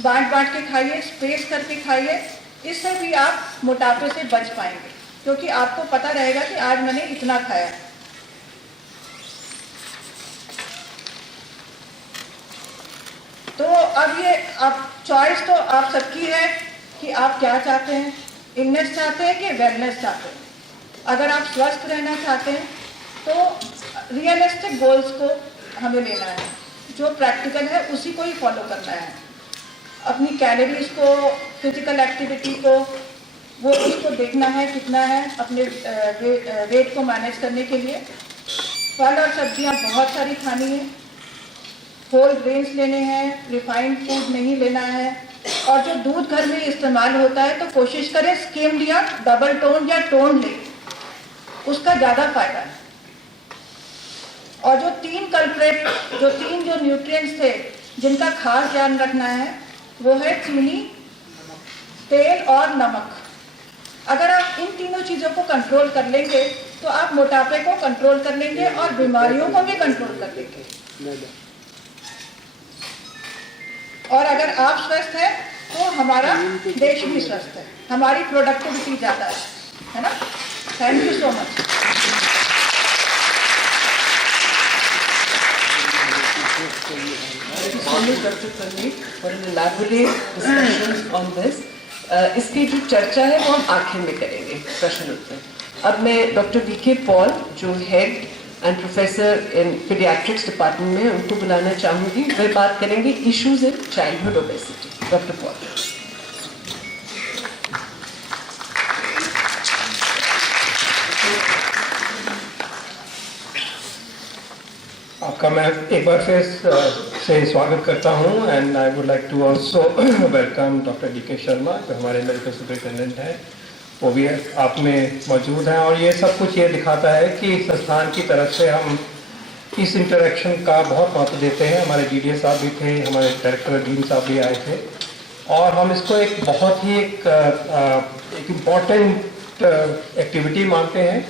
बांट के खाइए, स्पेस करके खाइए। इससे भी आप मोटापे से बच पाएंगे, क्योंकि आपको पता रहेगा कि आज मैंने इतना खाया। तो अब ये आप चॉइस तो आप सबकी है कि आप क्या चाहते हैं, इलनेस चाहते हैं कि वेलनेस चाहते हैं। अगर आप स्वस्थ रहना चाहते हैं तो रियलिस्टिक गोल्स को हमें लेना है, जो प्रैक्टिकल है उसी को ही फॉलो करना है। अपनी कैलोरीज को, फिजिकल एक्टिविटी को, वो उसको देखना है कितना है अपने वेट को मैनेज करने के लिए। फल और सब्जियां बहुत सारी खानी है, होल ग्रेन्स लेने हैं, रिफाइंड फूड नहीं लेना है, और जो दूध घर में इस्तेमाल होता है तो कोशिश करें स्किम्ड या डबल टोन या टोन ले, उसका ज़्यादा फायदा है। और जो 3 कल्प्रेट, जो 3 जो न्यूट्रिएंट्स थे जिनका खास ध्यान रखना है, वो है चीनी, तेल और नमक। अगर आप इन तीनों चीज़ों को कंट्रोल कर लेंगे तो आप मोटापे को कंट्रोल कर लेंगे और बीमारियों को भी कंट्रोल कर लेंगे। और अगर आप स्वस्थ हैं तो हमारा देश भी स्वस्थ है, हमारी प्रोडक्टिविटी ज़्यादा है ना। Thank you so much. Dr. Praneet for an elaborate discussions on this. इसकी जो चर्चा है वो हम आखिर में करेंगे, प्रश्न उत्तर। अब मैं डॉक्टर वीके पॉल जो head and professor in pediatrics department में, उनको बुलाना चाहूँगी। वे बात करेंगे issues in childhood obesity. Doctor Paul. आपका मैं एक बार फिर से स्वागत करता हूं and I would like to also welcome doctor DK. Sharma जो हमारे मेडिकल सुपरिटेंडेंट हैं, वो भी आप में मौजूद हैं। और ये सब कुछ ये दिखाता है कि संस्थान की तरफ से हम इस इंटरेक्शन का बहुत महत्व देते हैं। हमारे डीडीए साहब भी थे, हमारे डायरेक्टर डीन साहब भी आए थे, और हम इसको एक बहुत ही एक इम्पॉर्टेंट एक्टिविटी मानते हैं,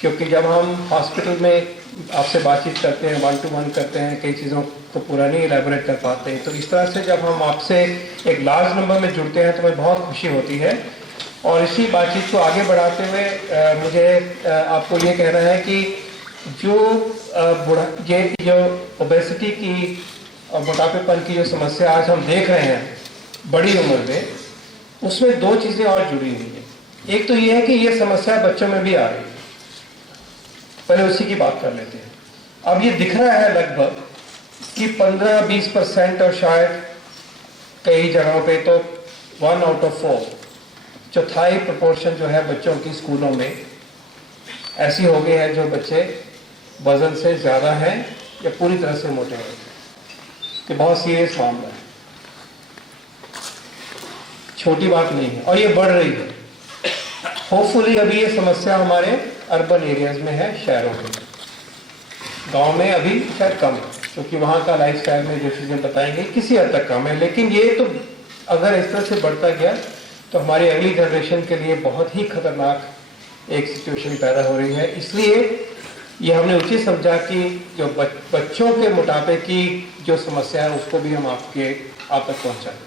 क्योंकि जब हम हॉस्पिटल में आपसे बातचीत करते हैं, 1-to-1 करते हैं, कई चीज़ों को पूरा नहीं इलेबोरेट कर पाते हैं, तो इस तरह से जब हम आपसे एक लार्ज नंबर में जुड़ते हैं तो हमें बहुत खुशी होती है। और इसी बातचीत को आगे बढ़ाते हुए मुझे आपको ये कहना है कि जो ओबेसिटी की और मोटापेपन की जो समस्या आज हम देख रहे हैं बड़ी उम्र में, उसमें दो चीज़ें और जुड़ी हुई हैं। एक तो ये है कि ये समस्या बच्चों में भी आ रही है, पहले उसी की बात कर लेते हैं। अब ये दिख रहा है लगभग कि 15-20% और शायद कई जगहों पे तो 1 out of 4 चौथाई प्रोपोर्शन जो है बच्चों की स्कूलों में ऐसी हो गई है जो बच्चे वजन से ज़्यादा हैं या पूरी तरह से मोटे हैं। कि बहुत सीरियस मामला है, छोटी बात नहीं है, और ये बढ़ रही है। होपफुली अभी ये समस्या हमारे अर्बन एरियाज में है, शहरों में। गांव में अभी शायद कम है, क्योंकि वहाँ का लाइफस्टाइल में जो चीज़ें बताएंगे किसी हद तक कम है। लेकिन ये तो अगर इस तरह से बढ़ता गया तो हमारी अगली जनरेशन के लिए बहुत ही खतरनाक एक सिचुएशन पैदा हो रही है। इसलिए ये हमने उचित समझा कि जो बच्चों के मोटापे की जो समस्या है उसको भी हम आप तक पहुँचाएं।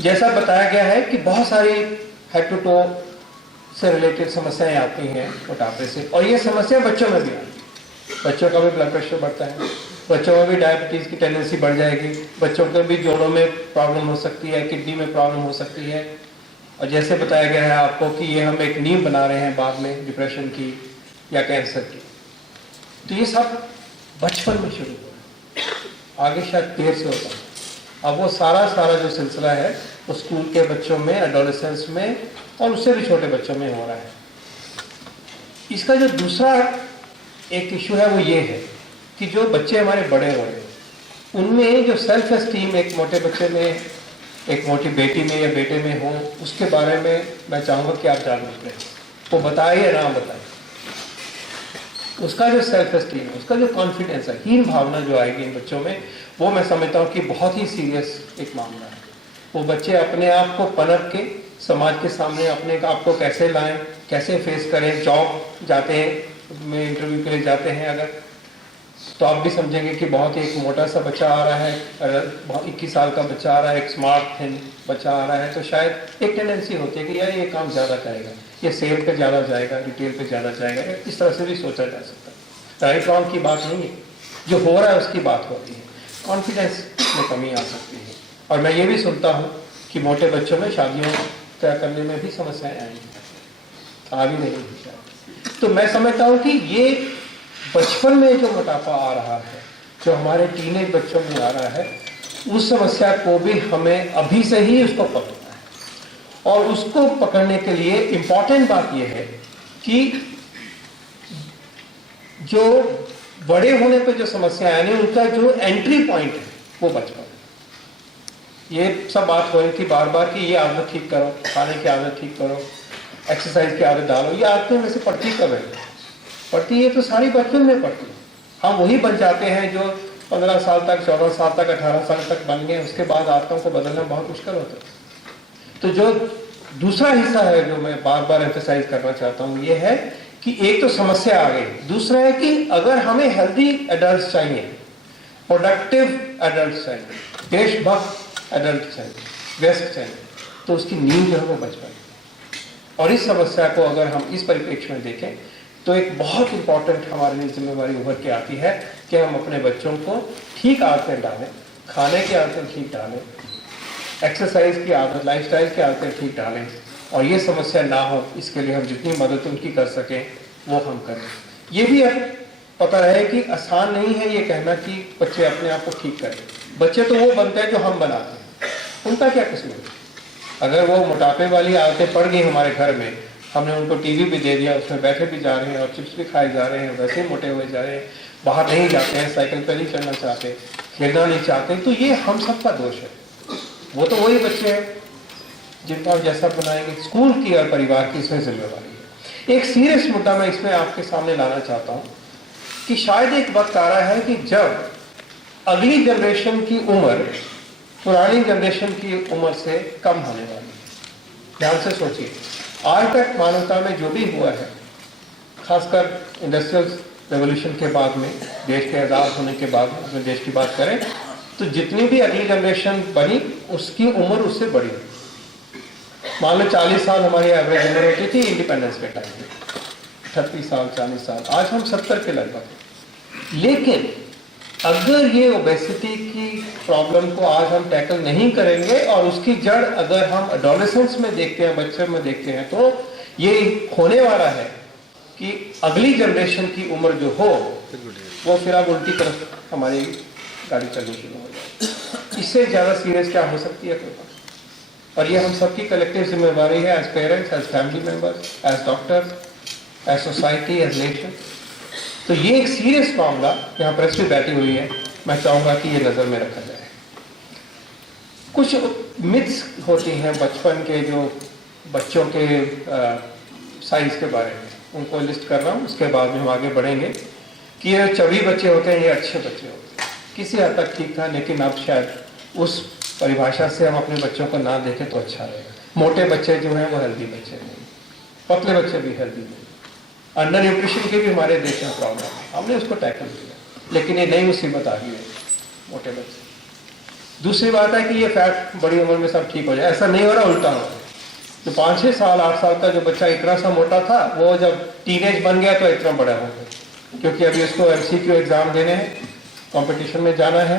जैसा बताया गया है कि बहुत सारी हेड टू टो से रिलेटेड समस्याएं आती हैं मोटापे से, और ये समस्या बच्चों में भी आती है। बच्चों का भी ब्लड प्रेशर बढ़ता है, बच्चों में भी डायबिटीज़ की टेंडेंसी बढ़ जाएगी, बच्चों के भी जोड़ों में प्रॉब्लम हो सकती है, किडनी में प्रॉब्लम हो सकती है। और जैसे बताया गया है आपको कि ये हम एक नींव बना रहे हैं बाद में डिप्रेशन की या कैंसर की। तो ये सब बचपन में शुरू हुआ, आगे शायद देर से होता है। अब वो सारा जो सिलसिला है वो स्कूल के बच्चों में, एडोलेसेंस में और उससे भी छोटे बच्चों में हो रहा है। इसका जो दूसरा एक इशू है वो ये है कि जो बच्चे हमारे बड़े हो रहे हैं उनमें जो सेल्फ एस्टीम एक मोटे बच्चे में, एक मोटी बेटी में या बेटे में हो, उसके बारे में मैं चाहूँगा कि आप जागरूक रहें। वो बताए या ना बताए, उसका जो सेल्फ एस्टीम है, उसका जो कॉन्फिडेंस है, हीन भावना जो आएगी इन बच्चों में, वो मैं समझता हूँ कि बहुत ही सीरियस एक मामला है। वो बच्चे अपने आप को पनप के समाज के सामने अपने आप को कैसे लाएं, कैसे फेस करें। जॉब जाते हैं, में इंटरव्यू के लिए जाते हैं अगर, तो आप भी समझेंगे कि बहुत ही एक मोटा सा बच्चा आ रहा है, अगर 21 साल का बच्चा आ रहा है, एक स्मार्ट थिन बच्चा आ रहा है, तो शायद एक टेंडेंसी होती है कि यार ये काम ज़्यादा करेगा, ये सेल पे ज़्यादा जाएगा, रिटेल पे ज़्यादा जाएगा। इस तरह से भी सोचा जा सकता है। राइट रॉन्ग की बात नहीं है, जो हो रहा है उसकी बात होती है। कॉन्फिडेंस में कमी आ सकती है। और मैं ये भी सुनता हूँ कि मोटे बच्चों में शादियों तय करने में भी समस्याएं आएंगी, आ भी नहीं हुई शायद। तो मैं समझता हूँ कि ये बचपन में जो मोटापा आ रहा है, जो हमारे टीनेज बच्चों में आ रहा है, उस समस्या को भी हमें अभी से ही उसको पकड़ना है। और उसको पकड़ने के लिए इम्पॉर्टेंट बात यह है कि जो बड़े होने पे जो समस्या है, यानी उनका जो एंट्री पॉइंट है वो बचपन। ये सब बात हो रही थी बार बार कि ये आदत ठीक करो, खाने की आदत ठीक करो, एक्सरसाइज की आदत डालो। ये आदतें वैसे पड़ती कब है? पड़ती है तो सारी बचपन में पड़ती है। हम वही बन जाते हैं जो 15 साल तक, 14 साल तक, 18 साल तक बन गए। उसके बाद आदतों को बदलना बहुत मुश्किल होता है। तो जो दूसरा हिस्सा है जो मैं बार बार एम्फसाइज करना चाहता हूँ, ये है कि एक तो समस्या आ गई, दूसरा है कि अगर हमें हेल्दी एडल्ट चाहिए, प्रोडक्टिव एडल्ट सेंटर, देशभक्त एडल्ट सेंटर, व्यस्क सेंटर, तो उसकी नींव जो है वो बचपन। और इस समस्या को अगर हम इस परिप्रेक्ष्य में देखें तो एक बहुत इंपॉर्टेंट हमारे लिए जिम्मेवारी उभर के आती है कि हम अपने बच्चों को ठीक आदतें डालें, खाने की आदतें ठीक डालें, एक्सरसाइज की आदत, लाइफस्टाइल की आदतें ठीक डालें, और ये समस्या ना हो इसके लिए हम जितनी मदद उनकी कर सकें वो हम करें। ये भी अब पता रहे कि आसान नहीं है ये कहना कि बच्चे अपने आप को ठीक करें। बच्चे तो वो बनते हैं जो हम बनाते हैं, उनका क्या कसूर है? अगर वो मोटापे वाली आदतें पड़ गई हमारे घर में, हमने उनको टीवी भी दे दिया, उसमें बैठे भी जा रहे हैं और चिप्स भी खाए जा रहे हैं, वैसे ही मोटे हुए जा रहे हैं, बाहर नहीं जाते हैं, साइकिल पर नहीं चलना चाहते, खेलना नहीं चाहते, तो ये हम सबका दोष है। वो तो वही बच्चे हैं जिनको आप जैसा बनाएंगे। स्कूल की और परिवार की इसमें जिम्मेवारी है। एक सीरियस मुद्दा मैं इसमें आपके सामने लाना चाहता हूँ कि शायद एक वक्त आ रहा है कि जब अगली जनरेशन की उम्र पुरानी जनरेशन की उम्र से कम होने वाली है। ध्यान से सोचिए, आज तक मानवता में जो भी हुआ है, खासकर इंडस्ट्रियल रेवोल्यूशन के बाद में, देश के आज़ाद होने के बाद में, अगर देश की बात करें तो जितनी भी अगली जनरेशन बनी उसकी उम्र उससे बड़ी। मान लो 40 साल हमारी एवरेज उम्र होती थी इंडिपेंडेंस के टाइम में, 38 साल 40 साल, आज हम 70 के लगभग। लेकिन अगर ये ओबेसिटी की प्रॉब्लम को आज हम टैकल नहीं करेंगे और उसकी जड़ अगर हम एडोलेसेंस में देखते हैं, बच्चे में देखते हैं, तो ये होने वाला है कि अगली जनरेशन की उम्र जो हो वो फिर अब उल्टी तरफ हमारी गाड़ी चलनी शुरू हो जाए। इससे ज़्यादा सीरियस क्या हो सकती है कोई बात? और ये हम सबकी कलेक्टिव जिम्मेवारी है, as parents, as family members, as doctors, as society, as nation. तो ये एक सीरियस मामला, यहाँ प्रेस भी बैठी हुई है, मैं चाहूँगा कि ये नज़र में रखा जाए। कुछ मिथ्स होती हैं बचपन के, जो बच्चों के साइज के बारे में, उनको लिस्ट कर रहा हूँ, उसके बाद में हम आगे बढ़ेंगे कि ये चबी बच्चे होते हैं, ये अच्छे बच्चे होते हैं। किसी हद तक ठीक था, लेकिन अब शायद उस परिभाषा से हम अपने बच्चों को ना देखें तो अच्छा रहेगा। मोटे बच्चे जो हैं वो हेल्दी बच्चे नहीं, पतले बच्चे भी हेल्दी नहीं। अंडर न्यूट्रिशन की भी हमारे देश में प्रॉब्लम है, हमने उसको टैकल किया, लेकिन ये नई मुसीबत आ गई है, मोटे बच्चे। दूसरी बात है कि ये फैट बड़ी उम्र में सब ठीक हो जाए, ऐसा नहीं हो रहा, उल्टा हो रहा है। तो 5-6 साल 8 साल का जो बच्चा इतना सा मोटा था, वो जब टीनेज बन गया तो इतना बड़ा हो गया, क्योंकि अभी उसको MCQ एग्जाम देने हैं, कंपटीशन में जाना है,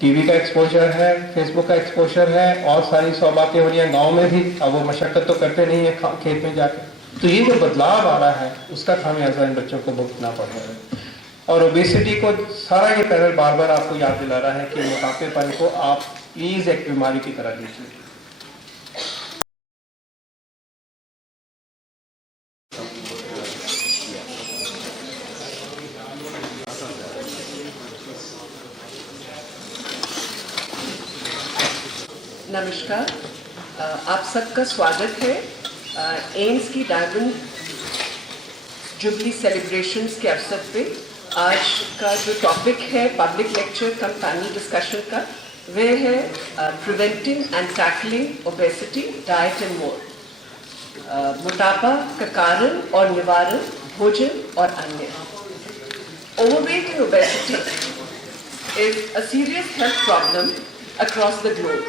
टीवी का एक्सपोजर है, फेसबुक का एक्सपोजर है, और सारी 100 बातें हो रही हैं गाँव में भी। अब वो मशक्कत तो करते नहीं है खेत में जाकर, तो ये जो बदलाव आ रहा है उसका खामियाजा इन बच्चों को भुगतना पड़ रहा है। और ओबेसिटी को सारा ये पैनल बार बार आपको याद दिला रहा है कि मोटापेपन को आप प्लीज एक बीमारी की तरह लीजिए। नमस्कार, आप सबका स्वागत है एम्स की डायमंड जुबली सेलिब्रेशंस के अवसर पे। आज का जो टॉपिक है public lecture cum panel discussion का, वह है preventing and tackling obesity, diet and more. मोटापा का कारण और निवारण, भोजन और अन्य। Overweight and obesity is a serious health problem across the globe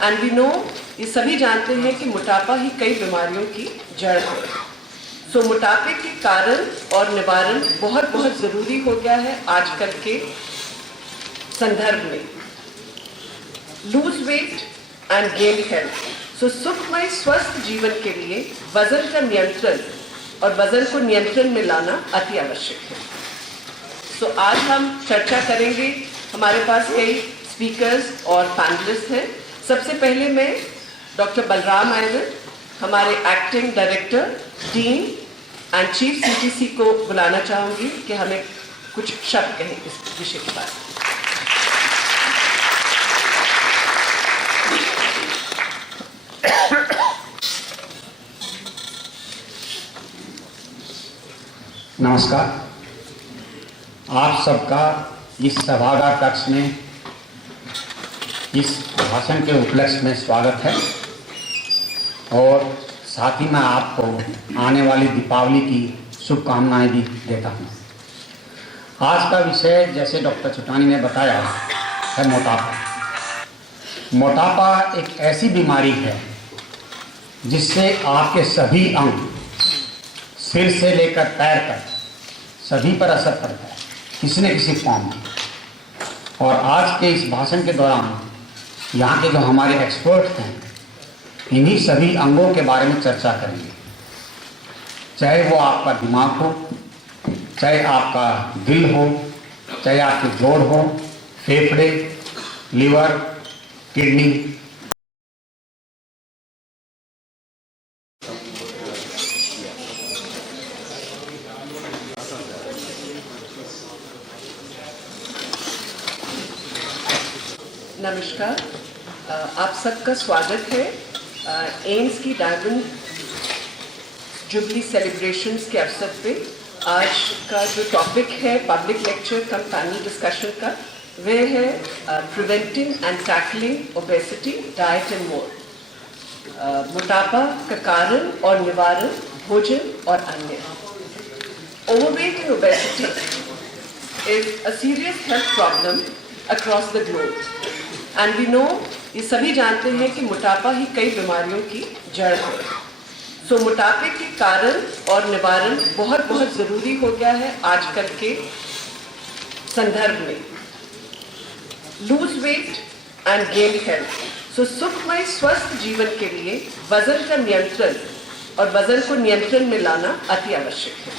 and we know, ये सभी जानते हैं कि मोटापा ही कई बीमारियों की जड़ है। सो मोटापे के कारण और निवारण बहुत बहुत ज़रूरी हो गया है आजकल के संदर्भ में। Lose weight and gain health. So सुखमय स्वस्थ जीवन के लिए वजन का नियंत्रण और वजन को नियंत्रण में लाना अति आवश्यक है। सो आज हम चर्चा करेंगे, हमारे पास कई स्पीकर्स और पैनलिस्ट हैं। सबसे पहले मैं डॉक्टर बलराम आयरन, हमारे acting director, dean and chief CTC को बुलाना चाहूँगी कि हमें कुछ शब्द कहें इस विषय के बारे में। नमस्कार, आप सबका इस सभागार कक्ष में इस भाषण के उपलक्ष्य में स्वागत है, और साथ ही मैं आपको आने वाली दीपावली की शुभकामनाएं भी देता हूं। आज का विषय जैसे डॉक्टर चुटानी ने बताया है मोटापा। मोटापा एक ऐसी बीमारी है जिससे आपके सभी अंग सिर से लेकर पैर तक सभी पर असर पड़ता है किसी न किसी फॉर्म में। और आज के इस भाषण के दौरान यहाँ के जो हमारे एक्सपर्ट हैं इन्हीं सभी अंगों के बारे में चर्चा करेंगे, चाहे वो आपका दिमाग हो, चाहे आपका दिल हो, चाहे आपके जोड़ हो, फेफड़े, लिवर, किडनी। नमस्कार, आप सबका स्वागत है एम्स की डायमंड जुबली सेलिब्रेशंस के अवसर पे। आज का जो टॉपिक है public lecture cum panel discussion का, वह है preventing and tackling obesity, diet and more. मोटापा का कारण और निवारण, भोजन और अन्य। Overweight and obesity is a serious health problem across the globe and we know, ये सभी जानते हैं कि मोटापा ही कई बीमारियों की जड़ है। सो मोटापे के कारण और निवारण बहुत बहुत ज़रूरी हो गया है आजकल के संदर्भ में। Lose weight and gain health. So सुखमय स्वस्थ जीवन के लिए वजन का नियंत्रण और वजन को नियंत्रण में लाना अति आवश्यक है।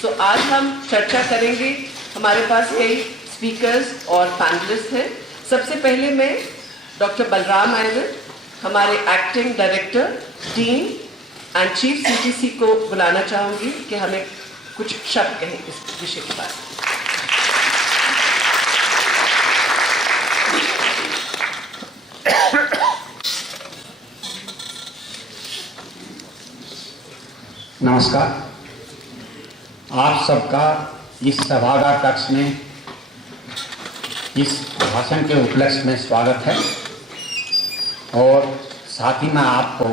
सो आज हम चर्चा करेंगे, हमारे पास कई स्पीकर्स और पैनलिस्ट हैं। सबसे पहले मैं डॉक्टर बलराम आयरन, हमारे acting director, dean and chief CTC को बुलाना चाहूँगी कि हमें कुछ शब्द कहें इस विषय के बारे में। नमस्कार, आप सबका इस सभागार कक्ष में इस भाषण के उपलक्ष्य में स्वागत है और साथ ही मैं आपको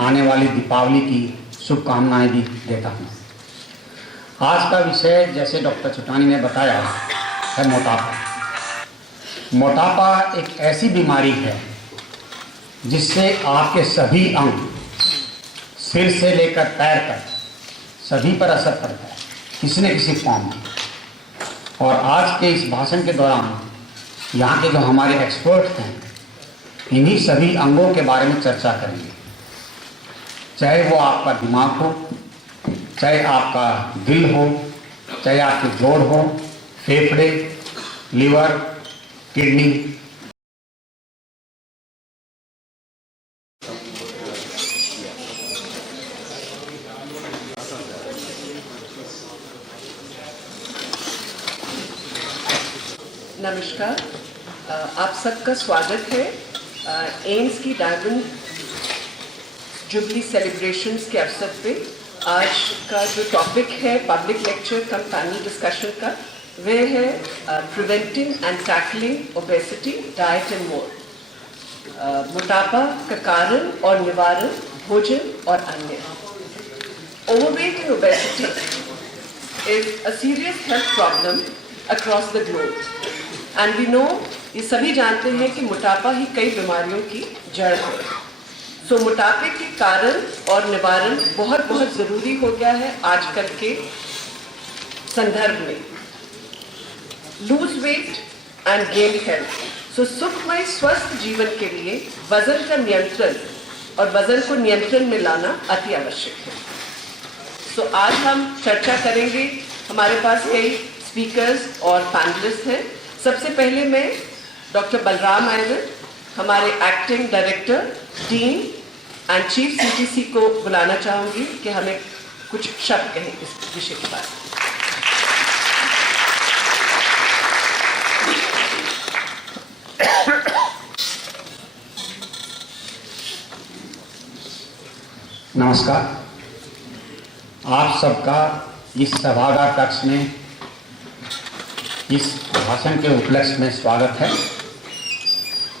आने वाली दीपावली की शुभकामनाएं भी देता हूं। आज का विषय जैसे डॉक्टर चुटानी ने बताया है मोटापा। मोटापा एक ऐसी बीमारी है जिससे आपके सभी अंग सिर से लेकर पैर तक सभी पर असर पड़ता है किसी न किसी फॉर्म में। और आज के इस भाषण के दौरान यहाँ के जो हमारे एक्सपर्ट हैं इन्हीं सभी अंगों के बारे में चर्चा करेंगे, चाहे वो आपका दिमाग हो, चाहे आपका दिल हो, चाहे आपके जोड़ हो, फेफड़े, लिवर, किडनी। नमस्कार, आप सबका स्वागत है एम्स की डायमंड जुबली सेलिब्रेशंस के अवसर पे। आज का जो टॉपिक है public lecture cum panel discussion का, वह है preventing and tackling obesity, diet and more. मोटापा का कारण और निवारण, भोजन और अन्य। Overweight and obesity is a serious health problem across the globe and we know, ये सभी जानते हैं कि मोटापा ही कई बीमारियों की जड़ है। सो मोटापे के कारण और निवारण बहुत बहुत ज़रूरी हो गया है आजकल के संदर्भ में। Lose weight and gain health. So सुखमय स्वस्थ जीवन के लिए वजन का नियंत्रण और वजन को नियंत्रण में लाना अति आवश्यक है। सो आज हम चर्चा करेंगे, हमारे पास कई स्पीकर्स और पैनलिस्ट हैं। सबसे पहले मैं डॉक्टर बलराम आयरन, हमारे acting director, dean and chief CTC को बुलाना चाहूँगी कि हमें कुछ शब्द कहें इस विषय के बारे में। नमस्कार, आप सबका इस सभागार कक्ष में इस भाषण के उपलक्ष्य में स्वागत है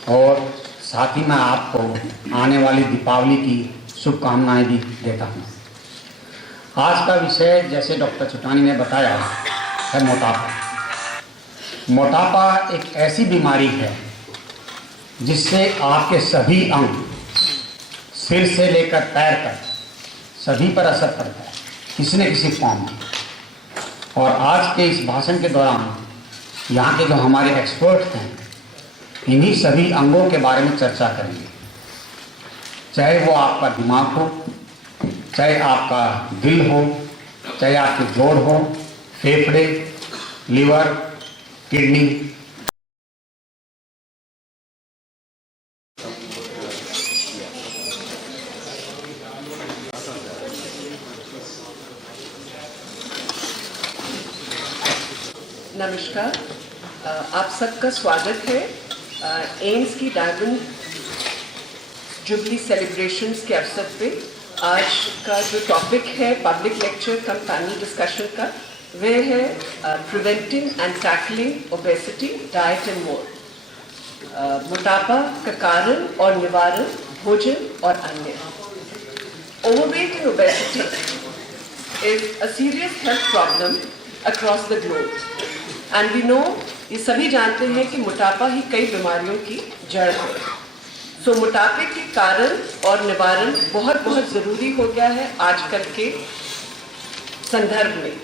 और साथ ही मैं आपको आने वाली दीपावली की शुभकामनाएं भी देता हूं। आज का विषय जैसे डॉक्टर चुटानी ने बताया है मोटापा। मोटापा एक ऐसी बीमारी है जिससे आपके सभी अंग, सिर से लेकर पैर तक, सभी पर असर पड़ता है किसी न किसी फॉर्म में। और आज के इस भाषण के दौरान यहाँ के जो हमारे एक्सपर्ट हैं, इन्हीं सभी अंगों के बारे में चर्चा करेंगे। चाहे वो आपका दिमाग हो, चाहे आपका दिल हो, चाहे आपके जोड़ हो, फेफड़े, लीवर, किडनी। नमस्कार, आप सबका स्वागत है एम्स की डायमंड जुबली सेलिब्रेशंस के अवसर पे। आज का जो टॉपिक है public lecture cum panel discussion का, वह है preventing and tackling obesity, diet and more. मोटापा का कारण और निवारण, भोजन और अन्य। Overweight and obesity is a serious health problem across the globe. And we know, ये सभी जानते हैं कि मोटापा ही कई बीमारियों की जड़ है। सो मोटापे के कारण और निवारण बहुत बहुत ज़रूरी हो गया है आजकल के संदर्भ में।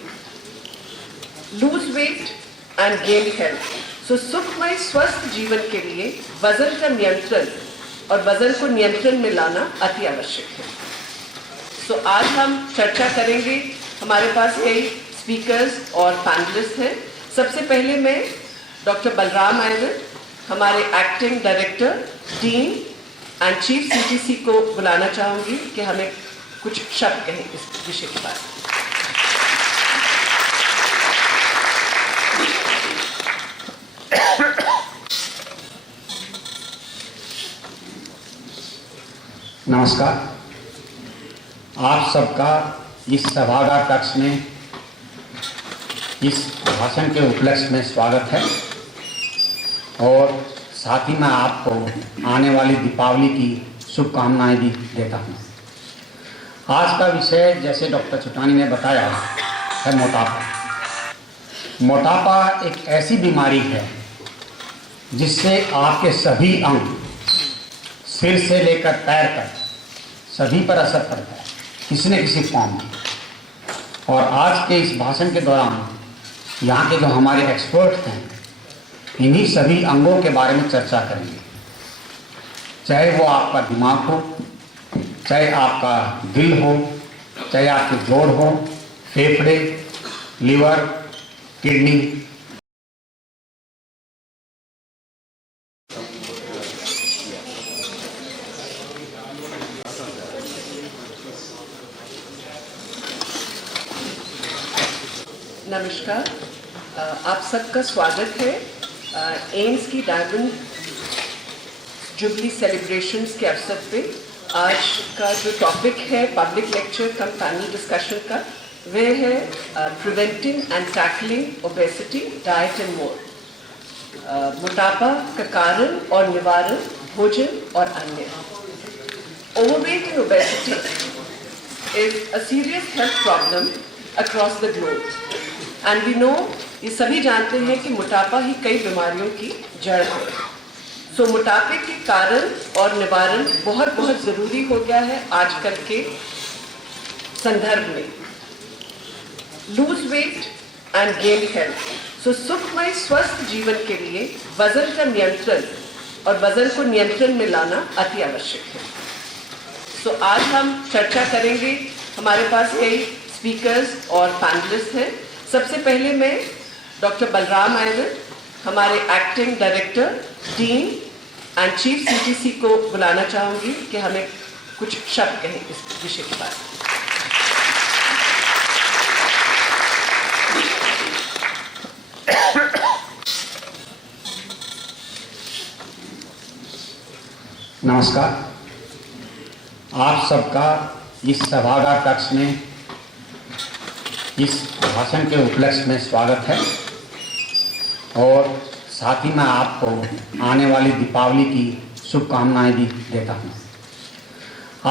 Lose weight and gain health. So सुखमय स्वस्थ जीवन के लिए वजन का नियंत्रण और वजन को नियंत्रण में लाना अति आवश्यक है। तो आज हम चर्चा करेंगे। हमारे पास कई स्पीकर्स और पैनलिस्ट हैं। सबसे पहले मैं डॉक्टर बलराम आयरन, हमारे acting director, dean and chief CTC को बुलाना चाहूँगी कि हमें कुछ शब्द कहें इस विषय के बारे में। नमस्कार, आप सबका इस सभागार कक्ष में इस भाषण के उपलक्ष्य में स्वागत है। और साथ ही मैं आपको आने वाली दीपावली की शुभकामनाएं भी देता हूं। आज का विषय, जैसे डॉक्टर चुटानी ने बताया, है मोटापा। मोटापा एक ऐसी बीमारी है जिससे आपके सभी अंग, सिर से लेकर पैर तक, सभी पर असर पड़ता है किसी न किसी फॉर्म में। और आज के इस भाषण के दौरान यहाँ के जो हमारे एक्सपर्ट हैं, इन्हीं सभी अंगों के बारे में चर्चा करेंगे। चाहे वो आपका दिमाग हो, चाहे आपका दिल हो, चाहे आपके जोड़ हो, फेफड़े, लीवर, किडनी। नमस्कार, आप सबका स्वागत है एम्स की डायमंड जुबली सेलिब्रेशंस के अवसर पे। आज का जो टॉपिक है public lecture cum panel discussion का, वह है preventing and tackling obesity, diet and more. मोटापा का कारण और निवारण, भोजन और अन्य। Overweight and obesity is a serious health problem across the globe. And we know, ये सभी जानते हैं कि मोटापा ही कई बीमारियों की जड़ है। सो मोटापे के कारण और निवारण बहुत बहुत ज़रूरी हो गया है आजकल के संदर्भ में। Lose weight and gain health. So सुखमय स्वस्थ जीवन के लिए वजन का नियंत्रण और वजन को नियंत्रण में लाना अति आवश्यक है। सो आज हम चर्चा करेंगे। हमारे पास कई स्पीकर्स और पैनलिस्ट हैं। सबसे पहले मैं डॉक्टर बलराम आयरन, हमारे acting director, dean and chief CTC को बुलाना चाहूँगी कि हमें कुछ शब्द कहें इस विषय के बारे में। नमस्कार, आप सबका इस सभागार कक्ष में इस भाषण के उपलक्ष्य में स्वागत है। और साथ ही मैं आपको आने वाली दीपावली की शुभकामनाएं भी देता हूं।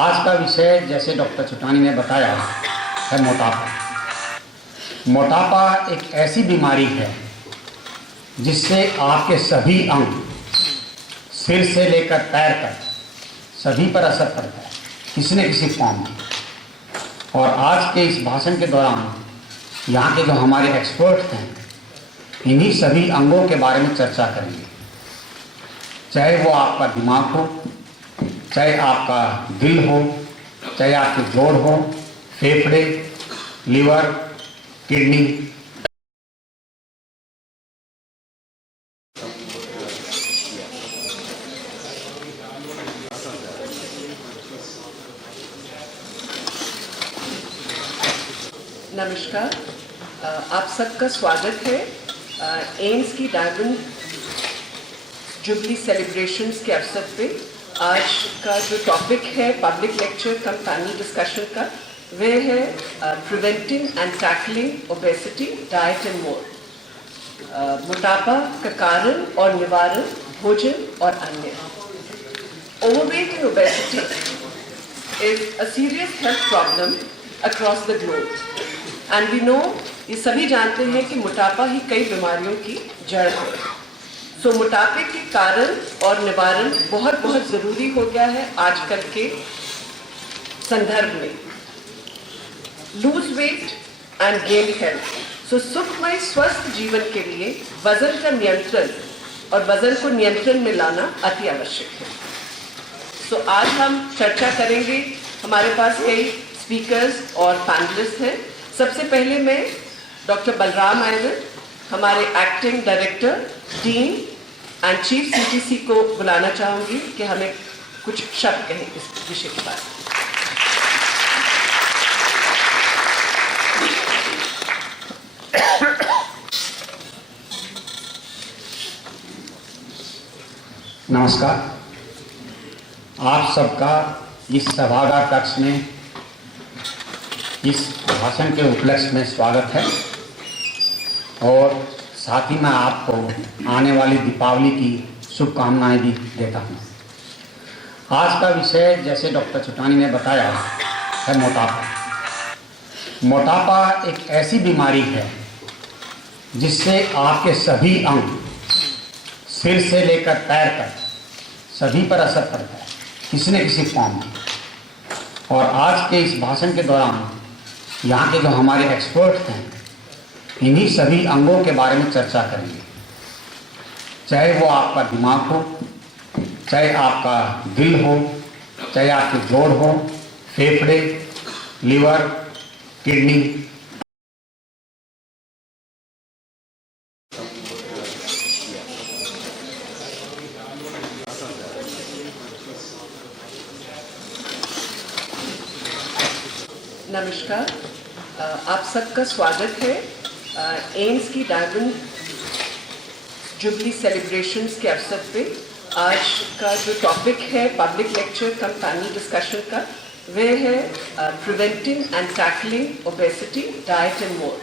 आज का विषय, जैसे डॉक्टर चुटानी ने बताया, है मोटापा। मोटापा एक ऐसी बीमारी है जिससे आपके सभी अंग सिर से लेकर पैर तक सभी पर असर पड़ता है किसी न किसी फॉर्म में। और आज के इस भाषण के दौरान यहाँ के जो हमारे एक्सपर्ट हैं इन्हीं सभी अंगों के बारे में चर्चा करेंगे, चाहे वो आपका दिमाग हो, चाहे आपका दिल हो, चाहे आपके जोड़ हो, फेफड़े, लीवर, किडनी। नमस्कार, आप सबका स्वागत है एम्स की डायमंड जुबली सेलिब्रेशंस के अवसर पे। आज का जो टॉपिक है public lecture cum panel discussion का, वह है preventing and tackling obesity, diet and more. मोटापा का कारण और निवारण, भोजन और अन्य। Overweight and obesity is a serious health problem across the globe and we know, ये सभी जानते हैं कि मोटापा ही कई बीमारियों की जड़ है। सो मोटापे के कारण और निवारण बहुत बहुत ज़रूरी हो गया है आजकल के संदर्भ में। Lose weight and gain health. So सुखमय स्वस्थ जीवन के लिए वजन का नियंत्रण और वजन को नियंत्रण में लाना अति आवश्यक है। सो आज हम चर्चा करेंगे, हमारे पास कई स्पीकर्स और पैनलिस्ट हैं। सबसे पहले मैं डॉक्टर बलराम आयरन, हमारे acting director, dean and chief CTC को बुलाना चाहूँगी कि हमें कुछ शब्द कहें इस विषय के बारे में। नमस्कार, आप सबका इस सभागार कक्ष में इस भाषण के उपलक्ष्य में स्वागत है और साथ ही मैं आपको आने वाली दीपावली की शुभकामनाएं भी देता हूं। आज का विषय, जैसे डॉक्टर चुटानी ने बताया, है मोटापा। मोटापा एक ऐसी बीमारी है जिससे आपके सभी अंग सिर से लेकर पैर तक सभी पर असर पड़ता है किसी न किसी फॉर्म में। और आज के इस भाषण के दौरान यहाँ के जो हमारे एक्सपर्ट हैं इन्हीं सभी अंगों के बारे में चर्चा करेंगे, चाहे वो आपका दिमाग हो, चाहे आपका दिल हो, चाहे आपके जोड़ हो, फेफड़े, लीवर, किडनी। नमस्कार, आप सबका स्वागत है एम्स की डायमंड जुबली सेलिब्रेशंस के अवसर पे। आज का जो टॉपिक है public lecture cum panel discussion का, वह है preventing and tackling obesity, diet and more.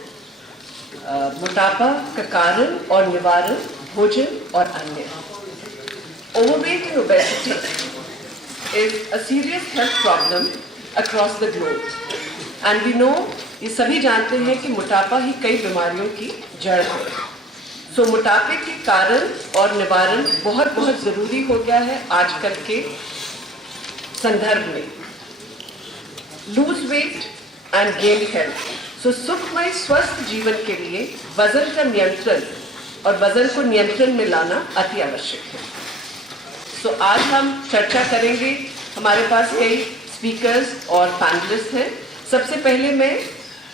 मोटापा का कारण और निवारण, भोजन और अन्य। Overweight and obesity is a serious health problem across the globe and we know, ये सभी जानते हैं कि मोटापा ही कई बीमारियों की जड़ है। सो मोटापे के कारण और निवारण बहुत बहुत ज़रूरी हो गया है आजकल के संदर्भ में। Lose weight and gain health. So सुखमय स्वस्थ जीवन के लिए वजन का नियंत्रण और वजन को नियंत्रण में लाना अति आवश्यक है। सो आज हम चर्चा करेंगे, हमारे पास कई स्पीकर्स और पैनलिस्ट हैं। सबसे पहले मैं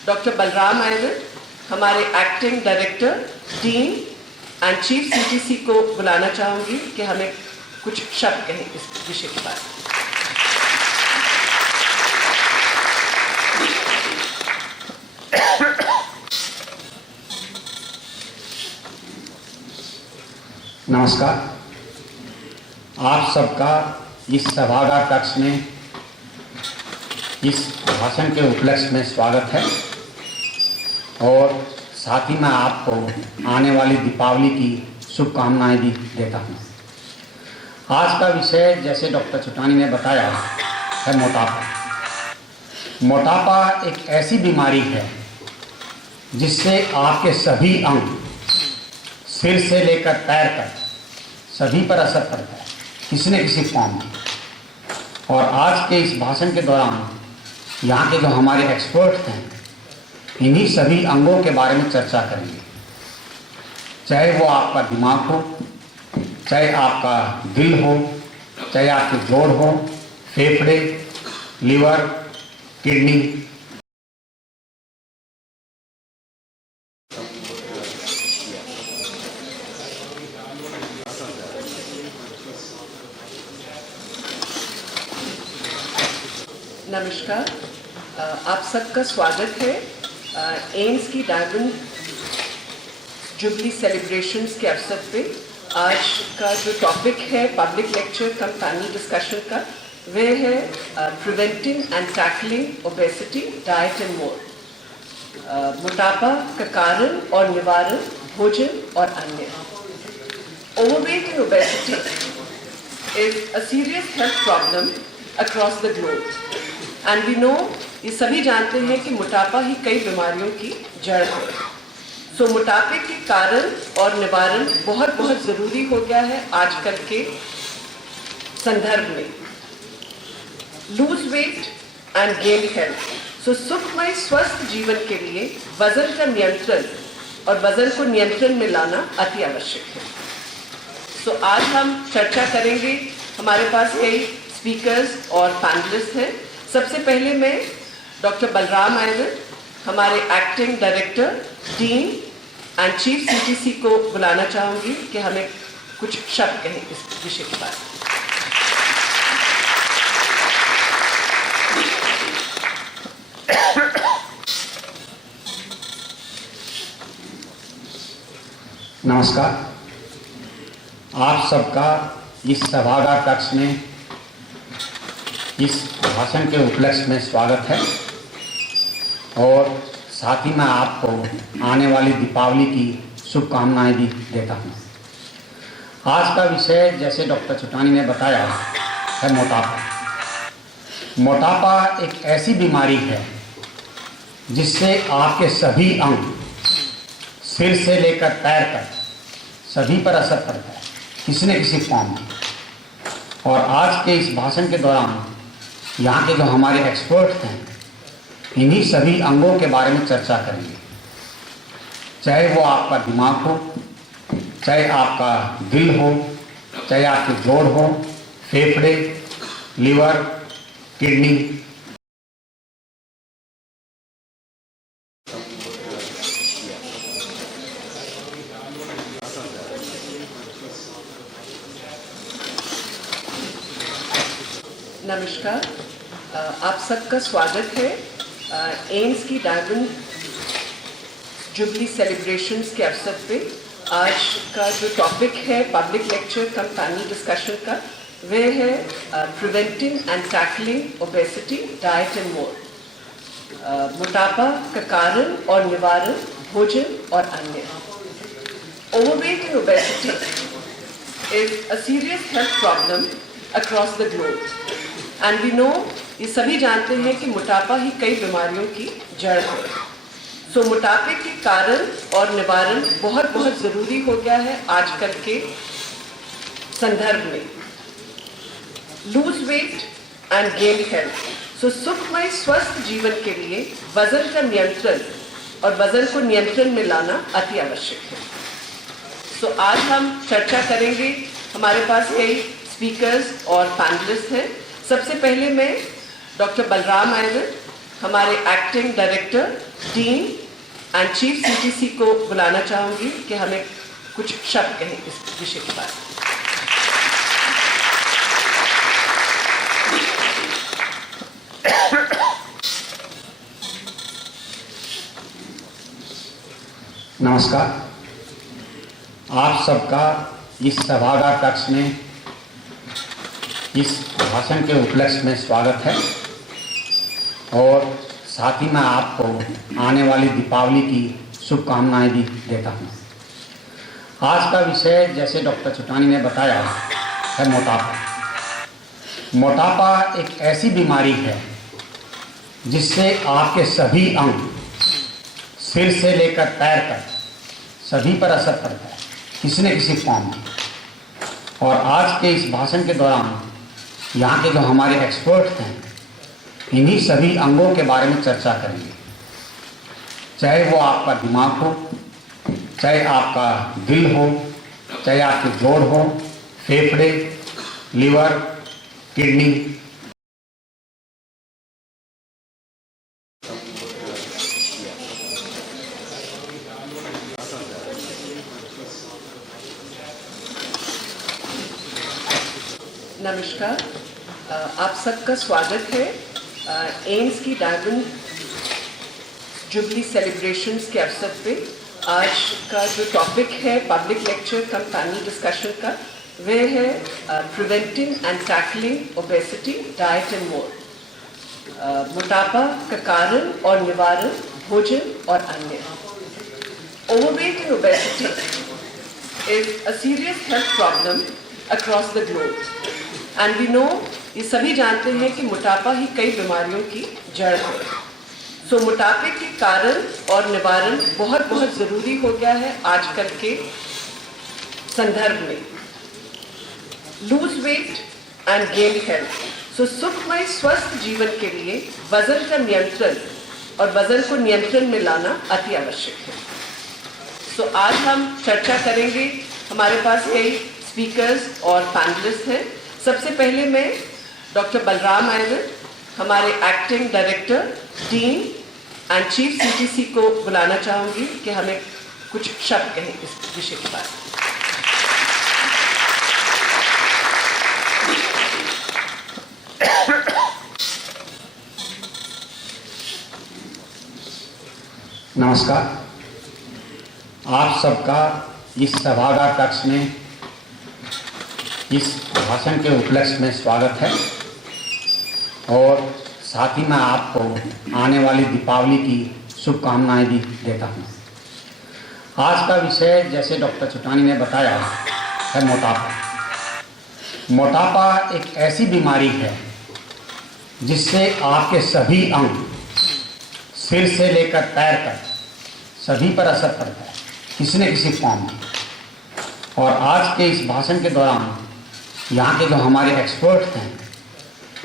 डॉक्टर बलराम आयरन, हमारे acting director, dean and chief CTC को बुलाना चाहूँगी कि हमें कुछ शब्द कहें इस विषय के बारे में। नमस्कार, आप सबका इस सभागार कक्ष में इस भाषण के उपलक्ष्य में स्वागत है और साथ ही मैं आपको आने वाली दीपावली की शुभकामनाएं भी देता हूं। आज का विषय, जैसे डॉक्टर चुटानी ने बताया, है मोटापा। मोटापा एक ऐसी बीमारी है जिससे आपके सभी अंग सिर से लेकर पैर तक सभी पर असर पड़ता है किसी न किसी फॉर्म में। और आज के इस भाषण के दौरान यहाँ के जो हमारे एक्सपर्ट हैं इन्हीं सभी अंगों के बारे में चर्चा करेंगे, चाहे वो आपका दिमाग हो, चाहे आपका दिल हो, चाहे आपके जोड़ हो, फेफड़े, लिवर, किडनी। नमस्कार, आप सबका स्वागत है एम्स की डायमंड जुबली सेलिब्रेशंस के अवसर पे। आज का जो टॉपिक है public lecture cum panel discussion का, वह है preventing and tackling obesity, diet and more. मोटापा का कारण और निवारण, भोजन और अन्य। Overweight and obesity is a serious health problem across the globe and we know, ये सभी जानते हैं कि मोटापा ही कई बीमारियों की जड़ है। सो मोटापे के कारण और निवारण बहुत बहुत ज़रूरी हो गया है आजकल के संदर्भ में। Lose weight and gain health. So सुखमय स्वस्थ जीवन के लिए वजन का नियंत्रण और वजन को नियंत्रण में लाना अति आवश्यक है। सो आज हम चर्चा करेंगे, हमारे पास कई स्पीकर्स और पैनलिस्ट हैं। सबसे पहले मैं डॉक्टर बलराम आयरन, हमारे acting director, dean and chief CTC को बुलाना चाहूँगी कि हमें कुछ शब्द कहें इस विषय के बारे में। नमस्कार, आप सबका इस सभागार कक्ष में इस भाषण के उपलक्ष्य में स्वागत है और साथ ही मैं आपको आने वाली दीपावली की शुभकामनाएं भी देता हूं। आज का विषय, जैसे डॉक्टर चुटानी ने बताया, है मोटापा। मोटापा एक ऐसी बीमारी है जिससे आपके सभी अंग सिर से लेकर पैर तक सभी पर असर पड़ता है किसी न किसी फॉर्म में। और आज के इस भाषण के दौरान यहाँ के जो हमारे एक्सपर्ट हैं इन्हीं सभी अंगों के बारे में चर्चा करेंगे, चाहे वो आपका दिमाग हो, चाहे आपका दिल हो, चाहे आपके जोड़ हो, फेफड़े, लिवर, किडनी। नमस्कार, आप सबका स्वागत है एम्स की डायमंड जुबली सेलिब्रेशंस के अवसर पे। आज का जो टॉपिक है public lecture cum panel discussion का, वह है preventing and tackling obesity, diet and more. मोटापा का कारण और निवारण, भोजन और अन्य। Overweight and obesity is a serious health problem across the globe and we know, ये सभी जानते हैं कि मोटापा ही कई बीमारियों की जड़ है। सो मोटापे के कारण और निवारण बहुत बहुत ज़रूरी हो गया है आजकल के संदर्भ में। Lose weight and gain health. So सुखमय स्वस्थ जीवन के लिए वजन का नियंत्रण और वजन को नियंत्रण में लाना अति आवश्यक है। सो आज हम चर्चा करेंगे, हमारे पास कई स्पीकर्स और पैनलिस्ट हैं। सबसे पहले मैं डॉक्टर बलराम आयरन, हमारे acting director, dean and chief CTC को बुलाना चाहूँगी कि हमें कुछ शब्द कहें इस विषय के बारे में। नमस्कार, आप सबका इस सभागार कक्ष में इस भाषण के उपलक्ष्य में स्वागत है और साथ ही मैं आपको आने वाली दीपावली की शुभकामनाएं भी देता हूं। आज का विषय, जैसे डॉक्टर चुटानी ने बताया, है मोटापा। मोटापा एक ऐसी बीमारी है जिससे आपके सभी अंग सिर से लेकर पैर तक सभी पर असर पड़ता है किसी न किसी फॉर्म में। और आज के इस भाषण के दौरान यहाँ के जो हमारे एक्सपर्ट हैं इन्हीं सभी अंगों के बारे में चर्चा करेंगे, चाहे वो आपका दिमाग हो, चाहे आपका दिल हो, चाहे आपके जोड़ हो, फेफड़े, लिवर, किडनी। नमस्कार, आप सबका स्वागत है एम्स की डायमंड जुबली सेलिब्रेशंस के अवसर पे। आज का जो टॉपिक है public lecture cum panel discussion का, वह है preventing and tackling obesity, diet and more. मोटापा का कारण और निवारण, भोजन और अन्य। Overweight and obesity is a serious health problem across the globe. And we know, ये सभी जानते हैं कि मोटापा ही कई बीमारियों की जड़ है। सो मोटापे के कारण और निवारण बहुत बहुत ज़रूरी हो गया है आजकल के संदर्भ में। Lose weight and gain health. So सुखमय स्वस्थ जीवन के लिए वजन का नियंत्रण और वजन को नियंत्रण में लाना अति आवश्यक है। सो आज हम चर्चा करेंगे, हमारे पास कई स्पीकर्स और पैनलिस्ट हैं। सबसे पहले मैं डॉक्टर बलराम आयरन, हमारे acting director, dean and chief CTC को बुलाना चाहूँगी कि हमें कुछ शब्द कहें इस विषय के बारे में। नमस्कार, आप सबका इस सभागार कक्ष में इस भाषण के उपलक्ष्य में स्वागत है और साथ ही मैं आपको आने वाली दीपावली की शुभकामनाएं भी देता हूं। आज का विषय, जैसे डॉक्टर चुटानी ने बताया, है मोटापा। मोटापा एक ऐसी बीमारी है जिससे आपके सभी अंग, सिर से लेकर पैर तक सभी पर असर पड़ता है किसी न किसी फॉर्म में। और आज के इस भाषण के दौरान यहाँ के जो हमारे एक्सपर्ट हैं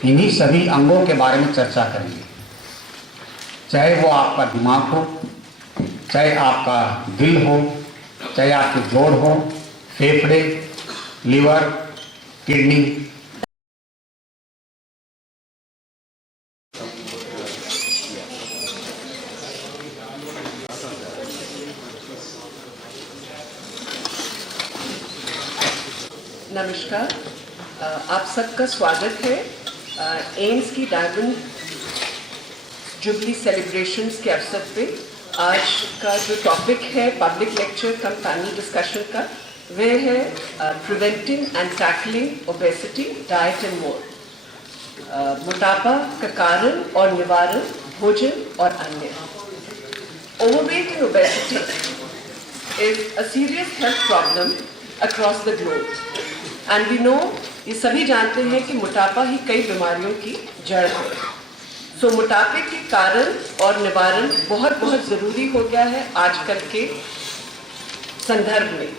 इन्हीं सभी अंगों के बारे में चर्चा करेंगे, चाहे वो आपका दिमाग हो, चाहे आपका दिल हो, चाहे आपके जोड़ हो, फेफड़े, लिवर, किडनी। नमस्कार, आप सबका स्वागत है एम्स की डायमंड जुबली सेलिब्रेशंस के अवसर पे। आज का जो टॉपिक है public lecture cum panel discussion का, वह है preventing and tackling obesity, diet and more. मोटापा का कारण और निवारण, भोजन और अन्य। Overweight and obesity is a serious health problem across the globe. And we know, ये सभी जानते हैं कि मोटापा ही कई बीमारियों की जड़ है। सो मोटापे के कारण और निवारण बहुत बहुत ज़रूरी हो गया है आजकल के संदर्भ में।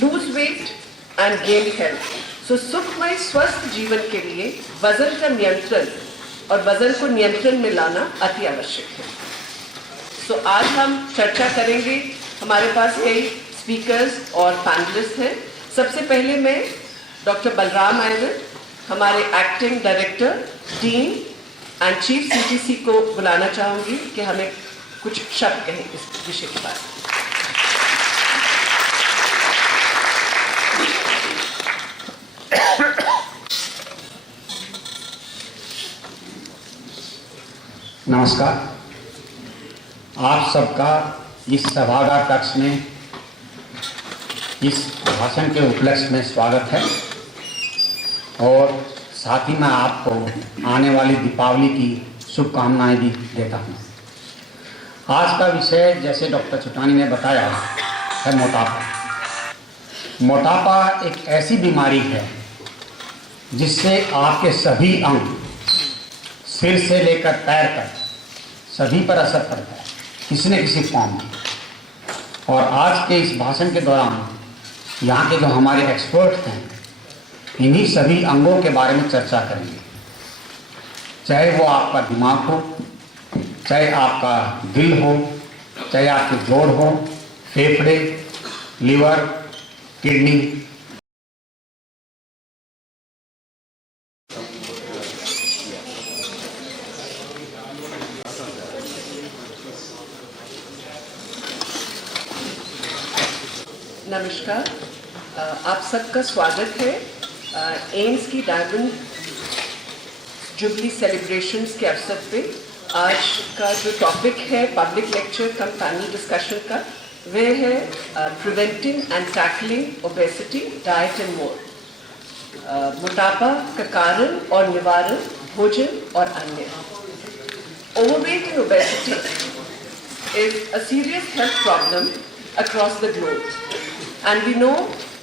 Lose weight and gain health. So सुखमय स्वस्थ जीवन के लिए वजन का नियंत्रण और वजन को नियंत्रण में लाना अति आवश्यक है। सो आज हम चर्चा करेंगे, हमारे पास कई स्पीकर्स और पैनलिस्ट हैं। सबसे पहले मैं डॉक्टर बलराम आयरन, हमारे acting director, dean and chief CTC को बुलाना चाहूँगी कि हमें कुछ शब्द कहें इस विषय के बारे में। नमस्कार, आप सबका इस सभागार कक्ष में इस भाषण के उपलक्ष्य में स्वागत है और साथ ही मैं आपको आने वाली दीपावली की शुभकामनाएं भी देता हूं। आज का विषय, जैसे डॉक्टर चुटानी ने बताया, है मोटापा। मोटापा एक ऐसी बीमारी है जिससे आपके सभी अंग, सिर से लेकर पैर तक सभी पर असर पड़ता है किसी न किसी फॉर्म में। और आज के इस भाषण के दौरान यहाँ के जो हमारे एक्सपर्ट हैं, इन्हीं सभी अंगों के बारे में चर्चा करेंगे, चाहे वो आपका दिमाग हो, चाहे आपका दिल हो, चाहे आपके जोड़ हो, फेफड़े, लिवर, किडनी। नमस्कार, आप सबका स्वागत है एम्स की डायमंड जुबली सेलिब्रेशंस के अवसर पे। आज का जो टॉपिक है public lecture cum panel discussion का, वह है preventing and tackling obesity, diet and more. मोटापा का कारण और निवारण, भोजन और अन्य। Overweight and obesity is a serious health problem across the globe and we know,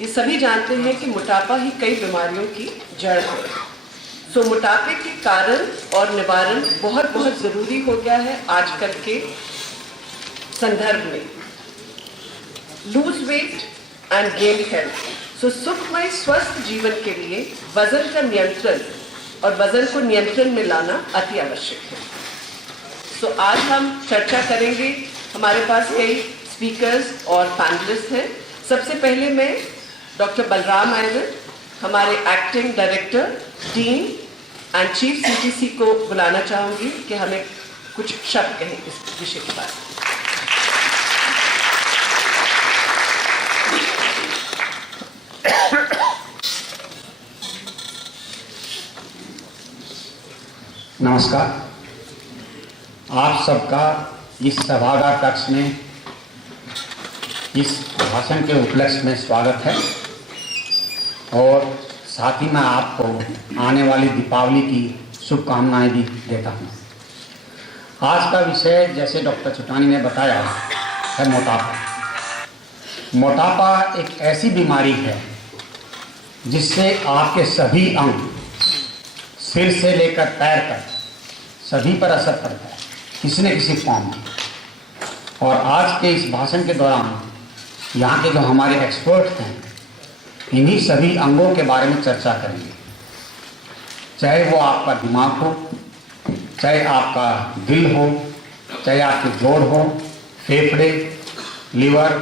ये सभी जानते हैं कि मोटापा ही कई बीमारियों की जड़ है। सो मोटापे के कारण और निवारण बहुत बहुत ज़रूरी हो गया है आजकल के संदर्भ में। Lose weight and gain health. So सुखमय स्वस्थ जीवन के लिए वजन का नियंत्रण और वजन को नियंत्रण में लाना अति आवश्यक है। सो आज हम चर्चा करेंगे, हमारे पास कई स्पीकर्स और पैनलिस्ट हैं। सबसे पहले मैं डॉक्टर बलराम आयरन, हमारे acting director, dean and chief CTC को बुलाना चाहूँगी कि हमें कुछ शब्द कहें इस विषय के बारे में। नमस्कार, आप सबका इस सभागार कक्ष में इस भाषण के उपलक्ष्य में स्वागत है और साथ ही मैं आपको आने वाली दीपावली की शुभकामनाएं भी देता हूं। आज का विषय, जैसे डॉक्टर चुटानी ने बताया, है मोटापा। मोटापा एक ऐसी बीमारी है जिससे आपके सभी अंग, सिर से लेकर पैर तक, सभी पर असर पड़ता है किसी न किसी फॉर्म में। और आज के इस भाषण के दौरान यहाँ के जो हमारे एक्सपर्ट हैं, इन्हीं सभी अंगों के बारे में चर्चा करेंगे, चाहे वो आपका दिमाग हो, चाहे आपका दिल हो, चाहे आपके जोड़ हो, फेफड़े, लिवर,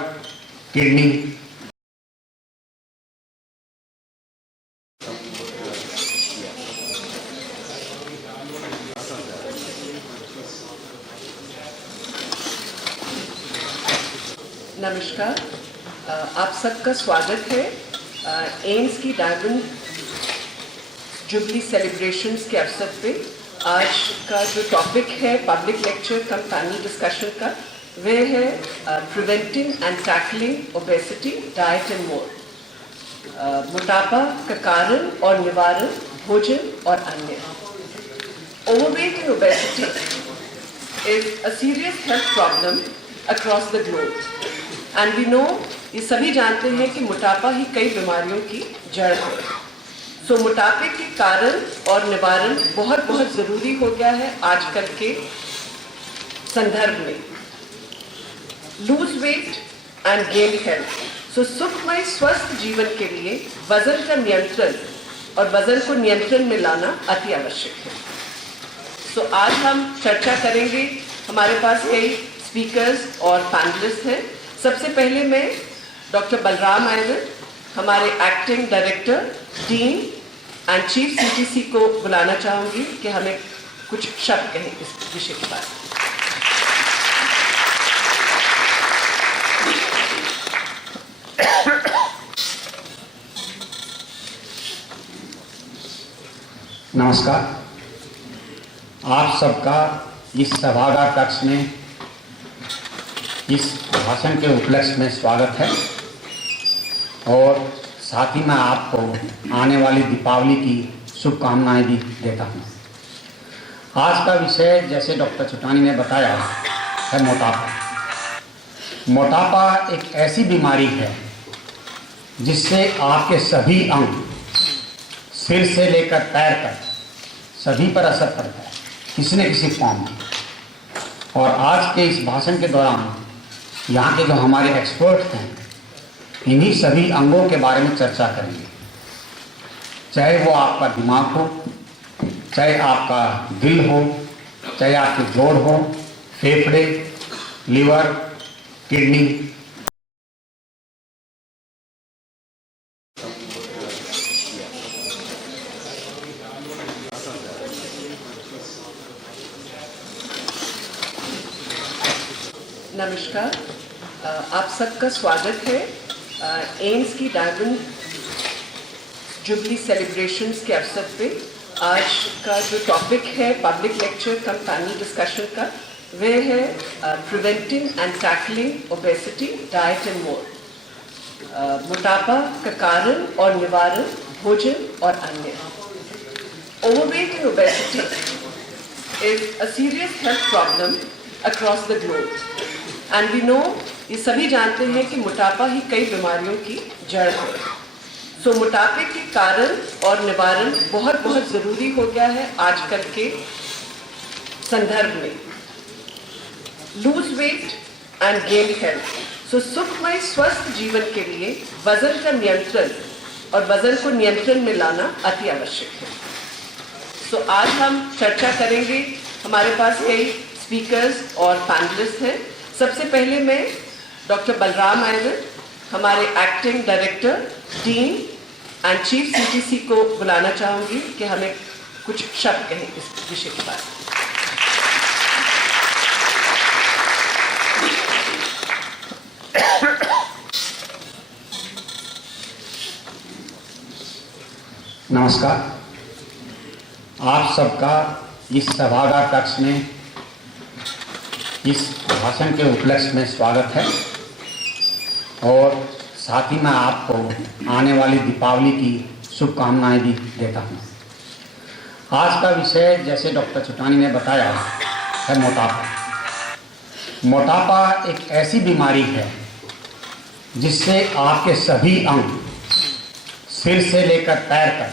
किडनी। नमस्कार, आप सबका स्वागत है एम्स की डायमंड जुबली सेलिब्रेशंस के अवसर पे। आज का जो टॉपिक है public lecture cum panel discussion का, वह है preventing and tackling obesity, diet and more. मोटापा का कारण और निवारण, भोजन और अन्य। Overweight and obesity is a serious health problem across the globe and we know, ये सभी जानते हैं कि मोटापा ही कई बीमारियों की जड़ है। सो मोटापे के कारण और निवारण बहुत बहुत ज़रूरी हो गया है आजकल के संदर्भ में। Lose weight and gain health. So सुखमय स्वस्थ जीवन के लिए वजन का नियंत्रण और वजन को नियंत्रण में लाना अति आवश्यक है। सो आज हम चर्चा करेंगे, हमारे पास कई स्पीकर्स और पैनलिस्ट हैं। सबसे पहले मैं डॉक्टर बलराम आयरन, हमारे acting director, dean and chief CTC को बुलाना चाहूँगी कि हमें कुछ शब्द कहें इस विषय के बारे में। नमस्कार, आप सबका इस सभागार कक्ष में इस भाषण के उपलक्ष्य में स्वागत है और साथ ही मैं आपको आने वाली दीपावली की शुभकामनाएं भी देता हूं। आज का विषय, जैसे डॉक्टर चुटानी ने बताया, है मोटापा। मोटापा एक ऐसी बीमारी है जिससे आपके सभी अंग, सिर से लेकर पैर तक, सभी पर असर पड़ता है किसी न किसी फॉर्म में। और आज के इस भाषण के दौरान यहाँ के जो हमारे एक्सपर्ट हैं इन्हीं सभी अंगों के बारे में चर्चा करेंगे, चाहे वो आपका दिमाग हो, चाहे आपका दिल हो, चाहे आपके जोड़ हो, फेफड़े, लीवर, किडनी। नमस्कार, आप सबका स्वागत है एम्स की डायमंड जुबली सेलिब्रेशंस के अवसर पे। आज का जो टॉपिक है public lecture cum panel discussion का, वह है preventing and tackling obesity, diet and more. मोटापा का कारण और निवारण, भोजन और अन्य। Overweight and obesity is a serious health problem across the globe. And we know, ये सभी जानते हैं कि मोटापा ही कई बीमारियों की जड़ है। सो मोटापे के कारण और निवारण बहुत बहुत ज़रूरी हो गया है आजकल के संदर्भ में। Lose weight and gain health. So सुखमय स्वस्थ जीवन के लिए वजन का नियंत्रण और वजन को नियंत्रण में लाना अति आवश्यक है। तो आज हम चर्चा करेंगे। हमारे पास कई स्पीकर्स और पैनलिस्ट हैं। सबसे पहले मैं डॉक्टर बलराम आयरन, हमारे acting director, dean and chief CTC को बुलाना चाहूँगी कि हमें कुछ शब्द कहें इस विषय के बारे में। नमस्कार, आप सबका इस सभागार कक्ष में इस भाषण के उपलक्ष्य में स्वागत है और साथ ही मैं आपको आने वाली दीपावली की शुभकामनाएं भी देता हूं। आज का विषय, जैसे डॉक्टर चुटानी ने बताया, है मोटापा। मोटापा एक ऐसी बीमारी है जिससे आपके सभी अंग, सिर से लेकर पैर तक,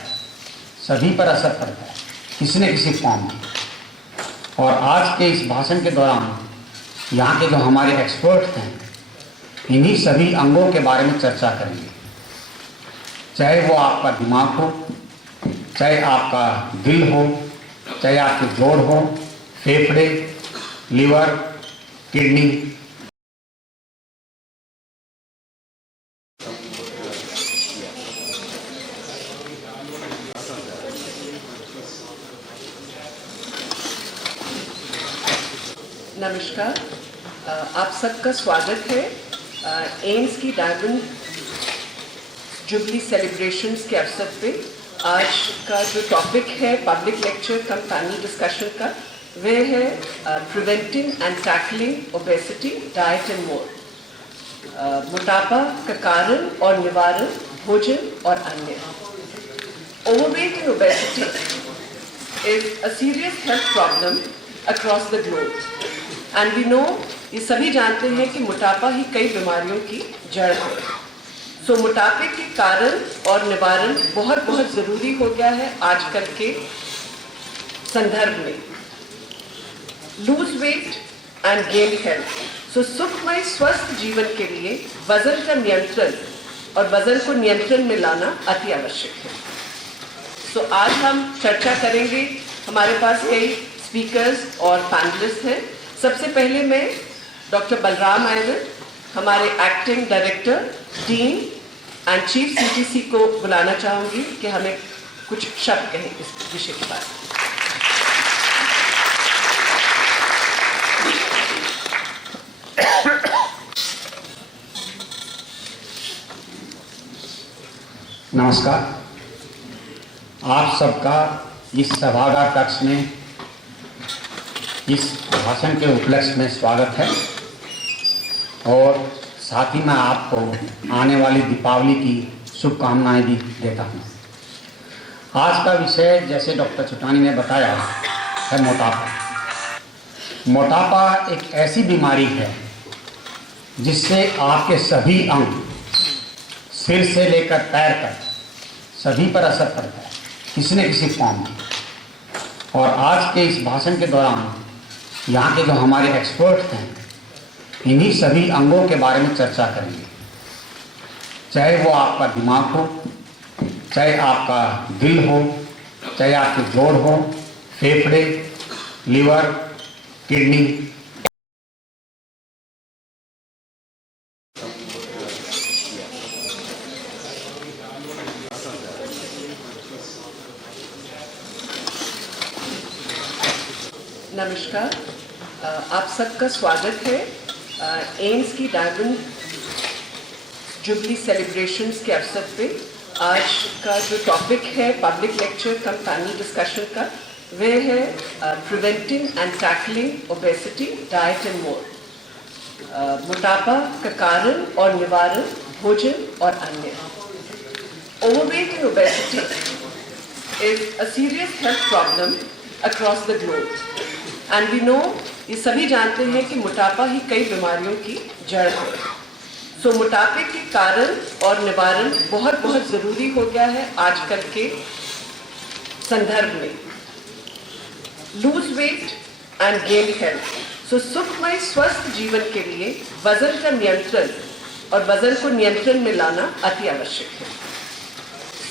सभी पर असर पड़ता है किसी न किसी फॉर्म में। और आज के इस भाषण के दौरान यहाँ के जो हमारे एक्सपर्ट हैं इन्हीं सभी अंगों के बारे में चर्चा करेंगे, चाहे वो आपका दिमाग हो, चाहे आपका दिल हो, चाहे आपके जोड़ हो, फेफड़े, लीवर, किडनी। नमस्कार, आप सबका स्वागत है एम्स की डायमंड जुबली सेलिब्रेशंस के अवसर पे। आज का जो टॉपिक है public lecture cum panel discussion का, वह है preventing and tackling obesity, diet and more. मोटापा का कारण और निवारण, भोजन और अन्य। Overweight and obesity is a serious health problem across the globe. And we know, ये सभी जानते हैं कि मोटापा ही कई बीमारियों की जड़ है। सो मोटापे के कारण और निवारण बहुत बहुत ज़रूरी हो गया है आजकल के संदर्भ में। Lose weight and gain health. So सुखमय स्वस्थ जीवन के लिए वजन का नियंत्रण और वजन को नियंत्रण में लाना अति आवश्यक है। सो आज हम चर्चा करेंगे। हमारे पास कई स्पीकर्स और पैनलिस्ट हैं। सबसे पहले मैं डॉक्टर बलराम आयरन, हमारे acting director, dean and chief CTC को बुलाना चाहूँगी कि हमें कुछ शब्द कहें इस विषय के बारे में। नमस्कार, आप सबका इस सभागार कक्ष में इस भाषण के उपलक्ष्य में स्वागत है और साथ ही मैं आपको आने वाली दीपावली की शुभकामनाएं भी देता हूं। आज का विषय, जैसे डॉक्टर चुटानी ने बताया, है मोटापा। मोटापा एक ऐसी बीमारी है जिससे आपके सभी अंग, सिर से लेकर पैर तक, सभी पर असर पड़ता है किसी न किसी फॉर्म में। और आज के इस भाषण के दौरान यहाँ के जो हमारे एक्सपर्ट हैं इन्हीं सभी अंगों के बारे में चर्चा करेंगे, चाहे वो आपका दिमाग हो, चाहे आपका दिल हो, चाहे आपके जोड़ हो, फेफड़े, लीवर, किडनी। नमस्कार, आप सबका स्वागत है एम्स की डायमंड जुबली सेलिब्रेशंस के अवसर पे। आज का जो टॉपिक है public lecture cum panel discussion का, वह है preventing and tackling obesity, diet and more. मोटापा का कारण और निवारण, भोजन और अन्य। Overweight and obesity is a serious health problem across the globe and we know, ये सभी जानते हैं कि मोटापा ही कई बीमारियों की जड़ है। सो मोटापे के कारण और निवारण बहुत बहुत ज़रूरी हो गया है आजकल के संदर्भ में। Lose weight and gain health. So सुखमय स्वस्थ जीवन के लिए वजन का नियंत्रण और वजन को नियंत्रण में लाना अति आवश्यक है।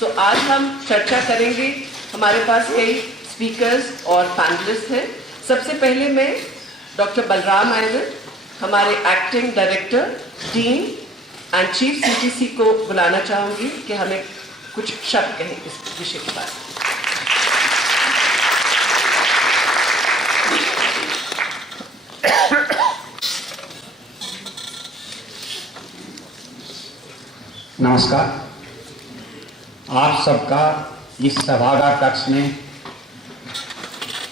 सो आज हम चर्चा करेंगे, हमारे पास कई स्पीकर्स और पैनलिस्ट हैं। सबसे पहले मैं डॉक्टर बलराम आयरन, हमारे acting director, dean and chief CTC को बुलाना चाहूँगी कि हमें कुछ शब्द कहें इस विषय के बारे में। नमस्कार, आप सबका इस सभागार कक्ष में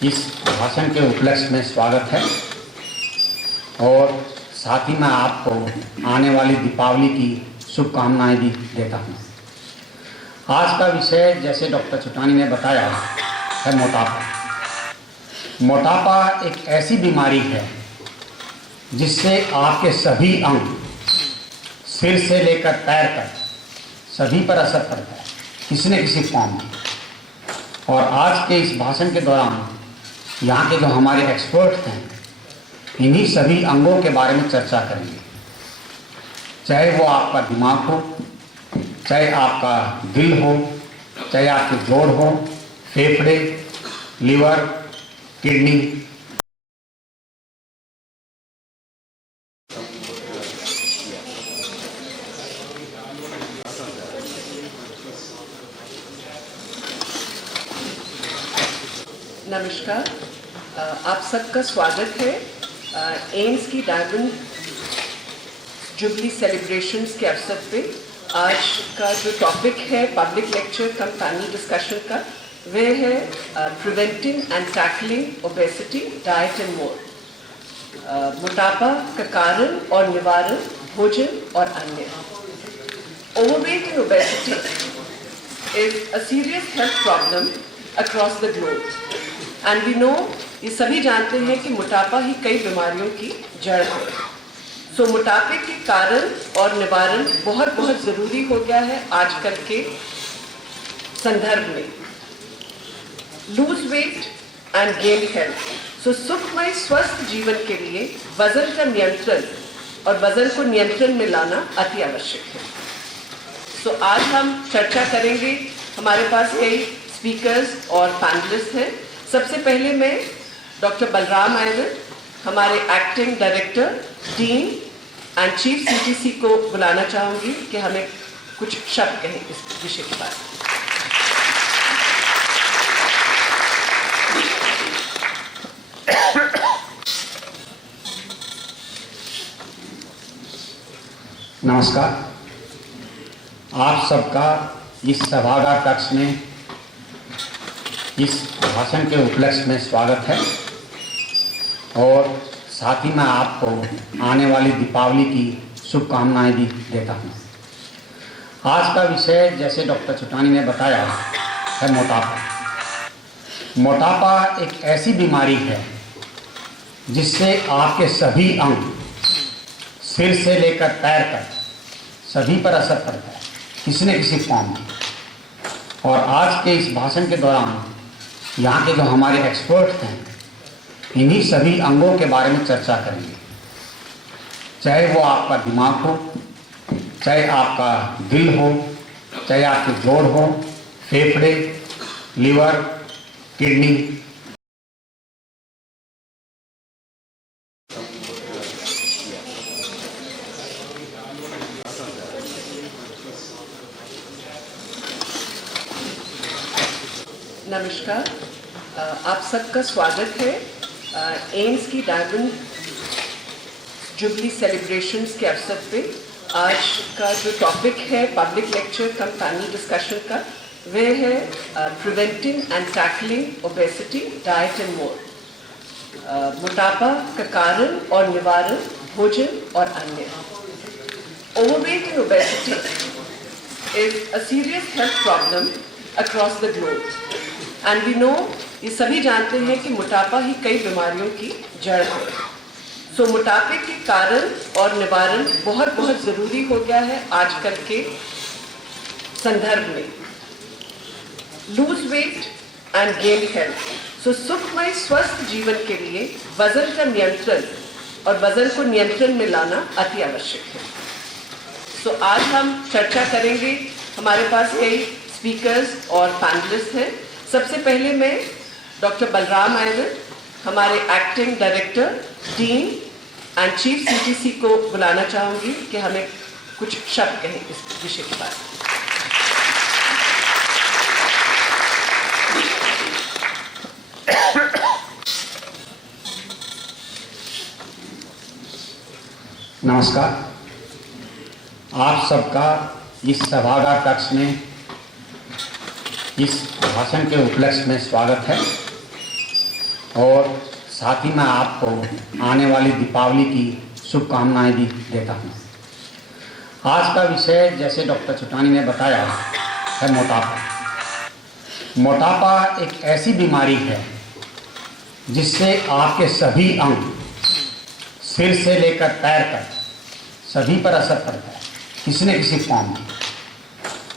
इस भाषण के उपलक्ष्य में स्वागत है और साथ ही मैं आपको आने वाली दीपावली की शुभकामनाएं भी देता हूं। आज का विषय, जैसे डॉक्टर चुटानी ने बताया, है मोटापा। मोटापा एक ऐसी बीमारी है जिससे आपके सभी अंग, सिर से लेकर पैर तक, सभी पर असर पड़ता है किसी न किसी फॉर्म में। और आज के इस भाषण के दौरान यहाँ के जो हमारे एक्सपर्ट हैं इन्हीं सभी अंगों के बारे में चर्चा करेंगे, चाहे वो आपका दिमाग हो, चाहे आपका दिल हो, चाहे आपके जोड़ हो, फेफड़े, लीवर, किडनी। नमस्कार, आप सबका स्वागत है एम्स की डायमंड जुबली सेलिब्रेशंस के अवसर पे। आज का जो टॉपिक है public lecture cum panel discussion का, वह है preventing and tackling obesity, diet and more. मोटापा का कारण और निवारण, भोजन और अन्य। Overweight and obesity is a serious health problem across the globe and we know, ये सभी जानते हैं कि मोटापा ही कई बीमारियों की जड़ है। सो मोटापे के कारण और निवारण बहुत बहुत ज़रूरी हो गया है आजकल के संदर्भ में। Lose weight and gain health. So सुखमय स्वस्थ जीवन के लिए वजन का नियंत्रण और वजन को नियंत्रण में लाना अति आवश्यक है। सो आज हम चर्चा करेंगे, हमारे पास कई स्पीकर्स और पैनलिस्ट हैं। सबसे पहले मैं डॉक्टर बलराम आयरन, हमारे acting director, dean and chief CTC को बुलाना चाहूँगी कि हमें कुछ शब्द कहें इस विषय के बारे में। नमस्कार, आप सबका इस सभागार कक्ष में इस भाषण के उपलक्ष्य में स्वागत है और साथ ही मैं आपको आने वाली दीपावली की शुभकामनाएं भी देता हूं। आज का विषय, जैसे डॉक्टर चुटानी ने बताया, है मोटापा। मोटापा एक ऐसी बीमारी है जिससे आपके सभी अंग, सिर से लेकर पैर तक, सभी पर असर पड़ता है किसी न किसी फॉर्म में। और आज के इस भाषण के दौरान यहाँ के जो हमारे एक्सपर्ट हैं इन्हीं सभी अंगों के बारे में चर्चा करेंगे, चाहे वो आपका दिमाग हो, चाहे आपका दिल हो, चाहे आपके जोड़ हो, फेफड़े, लीवर, किडनी। नमस्कार, आप सबका स्वागत है एम्स की डायमंड जुबली सेलिब्रेशंस के अवसर पे। आज का जो टॉपिक है public lecture cum panel discussion का, वह है preventing and tackling obesity, diet and more. मोटापा का कारण और निवारण, भोजन और अन्य। Overweight and obesity is a serious health problem across the globe and we know, ये सभी जानते हैं कि मोटापा ही कई बीमारियों की जड़ है। सो मोटापे के कारण और निवारण बहुत बहुत ज़रूरी हो गया है आजकल के संदर्भ में। Lose weight and gain health. So सुखमय स्वस्थ जीवन के लिए वजन का नियंत्रण और वजन को नियंत्रण में लाना अति आवश्यक है। सो आज हम चर्चा करेंगे, हमारे पास कई स्पीकर्स और पैनलिस्ट हैं। सबसे पहले मैं डॉक्टर बलराम आयरन, हमारे acting director, dean and chief CTC को बुलाना चाहूँगी कि हमें कुछ शब्द कहें इस विषय के बारे में। नमस्कार, आप सबका इस सभागार कक्ष में इस भाषण के उपलक्ष्य में स्वागत है और साथ ही मैं आपको आने वाली दीपावली की शुभकामनाएं भी देता हूं। आज का विषय, जैसे डॉक्टर चुटानी ने बताया, है मोटापा। मोटापा एक ऐसी बीमारी है जिससे आपके सभी अंग, सिर से लेकर पैर तक, सभी पर असर पड़ता है किसी न किसी फॉर्म में।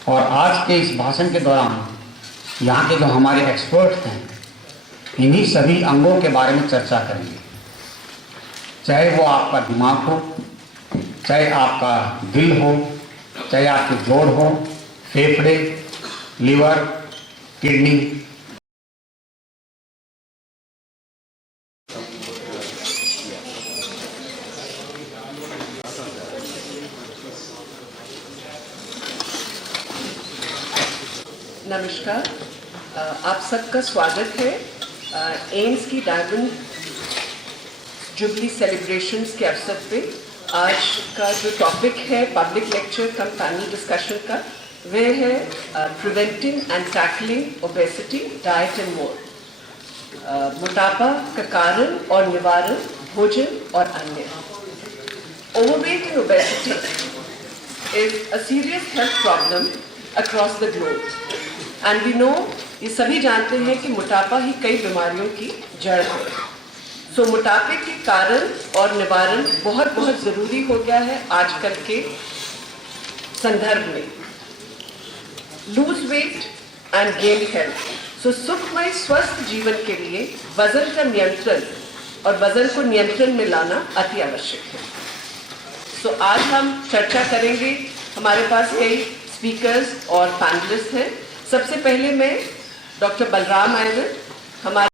और आज के इस भाषण के दौरान यहाँ के जो हमारे एक्सपर्ट हैं, इन्हीं सभी अंगों के बारे में चर्चा करेंगे, चाहे वो आपका दिमाग हो, चाहे आपका दिल हो, चाहे आपके जोड़ हो, फेफड़े, लीवर, किडनी। नमस्कार, आप सबका स्वागत है एम्स की डायमंड जुबली सेलिब्रेशंस के अवसर पे। आज का जो टॉपिक है public lecture cum panel discussion का, वह है preventing and tackling obesity, diet and more. मोटापा का कारण और निवारण, भोजन और अन्य। Overweight and obesity is a serious health problem across the globe and we know, ये सभी जानते हैं कि मोटापा ही कई बीमारियों की जड़ है। सो मोटापे के कारण और निवारण बहुत बहुत ज़रूरी हो गया है आजकल के संदर्भ में। Lose weight and gain health. So सुखमय स्वस्थ जीवन के लिए वजन का नियंत्रण और वजन को नियंत्रण में लाना अति आवश्यक है। सो आज हम चर्चा करेंगे, हमारे पास कई स्पीकर्स और पैनलिस्ट हैं। सबसे पहले मैं डॉक्टर बलराम आयरन, हमारे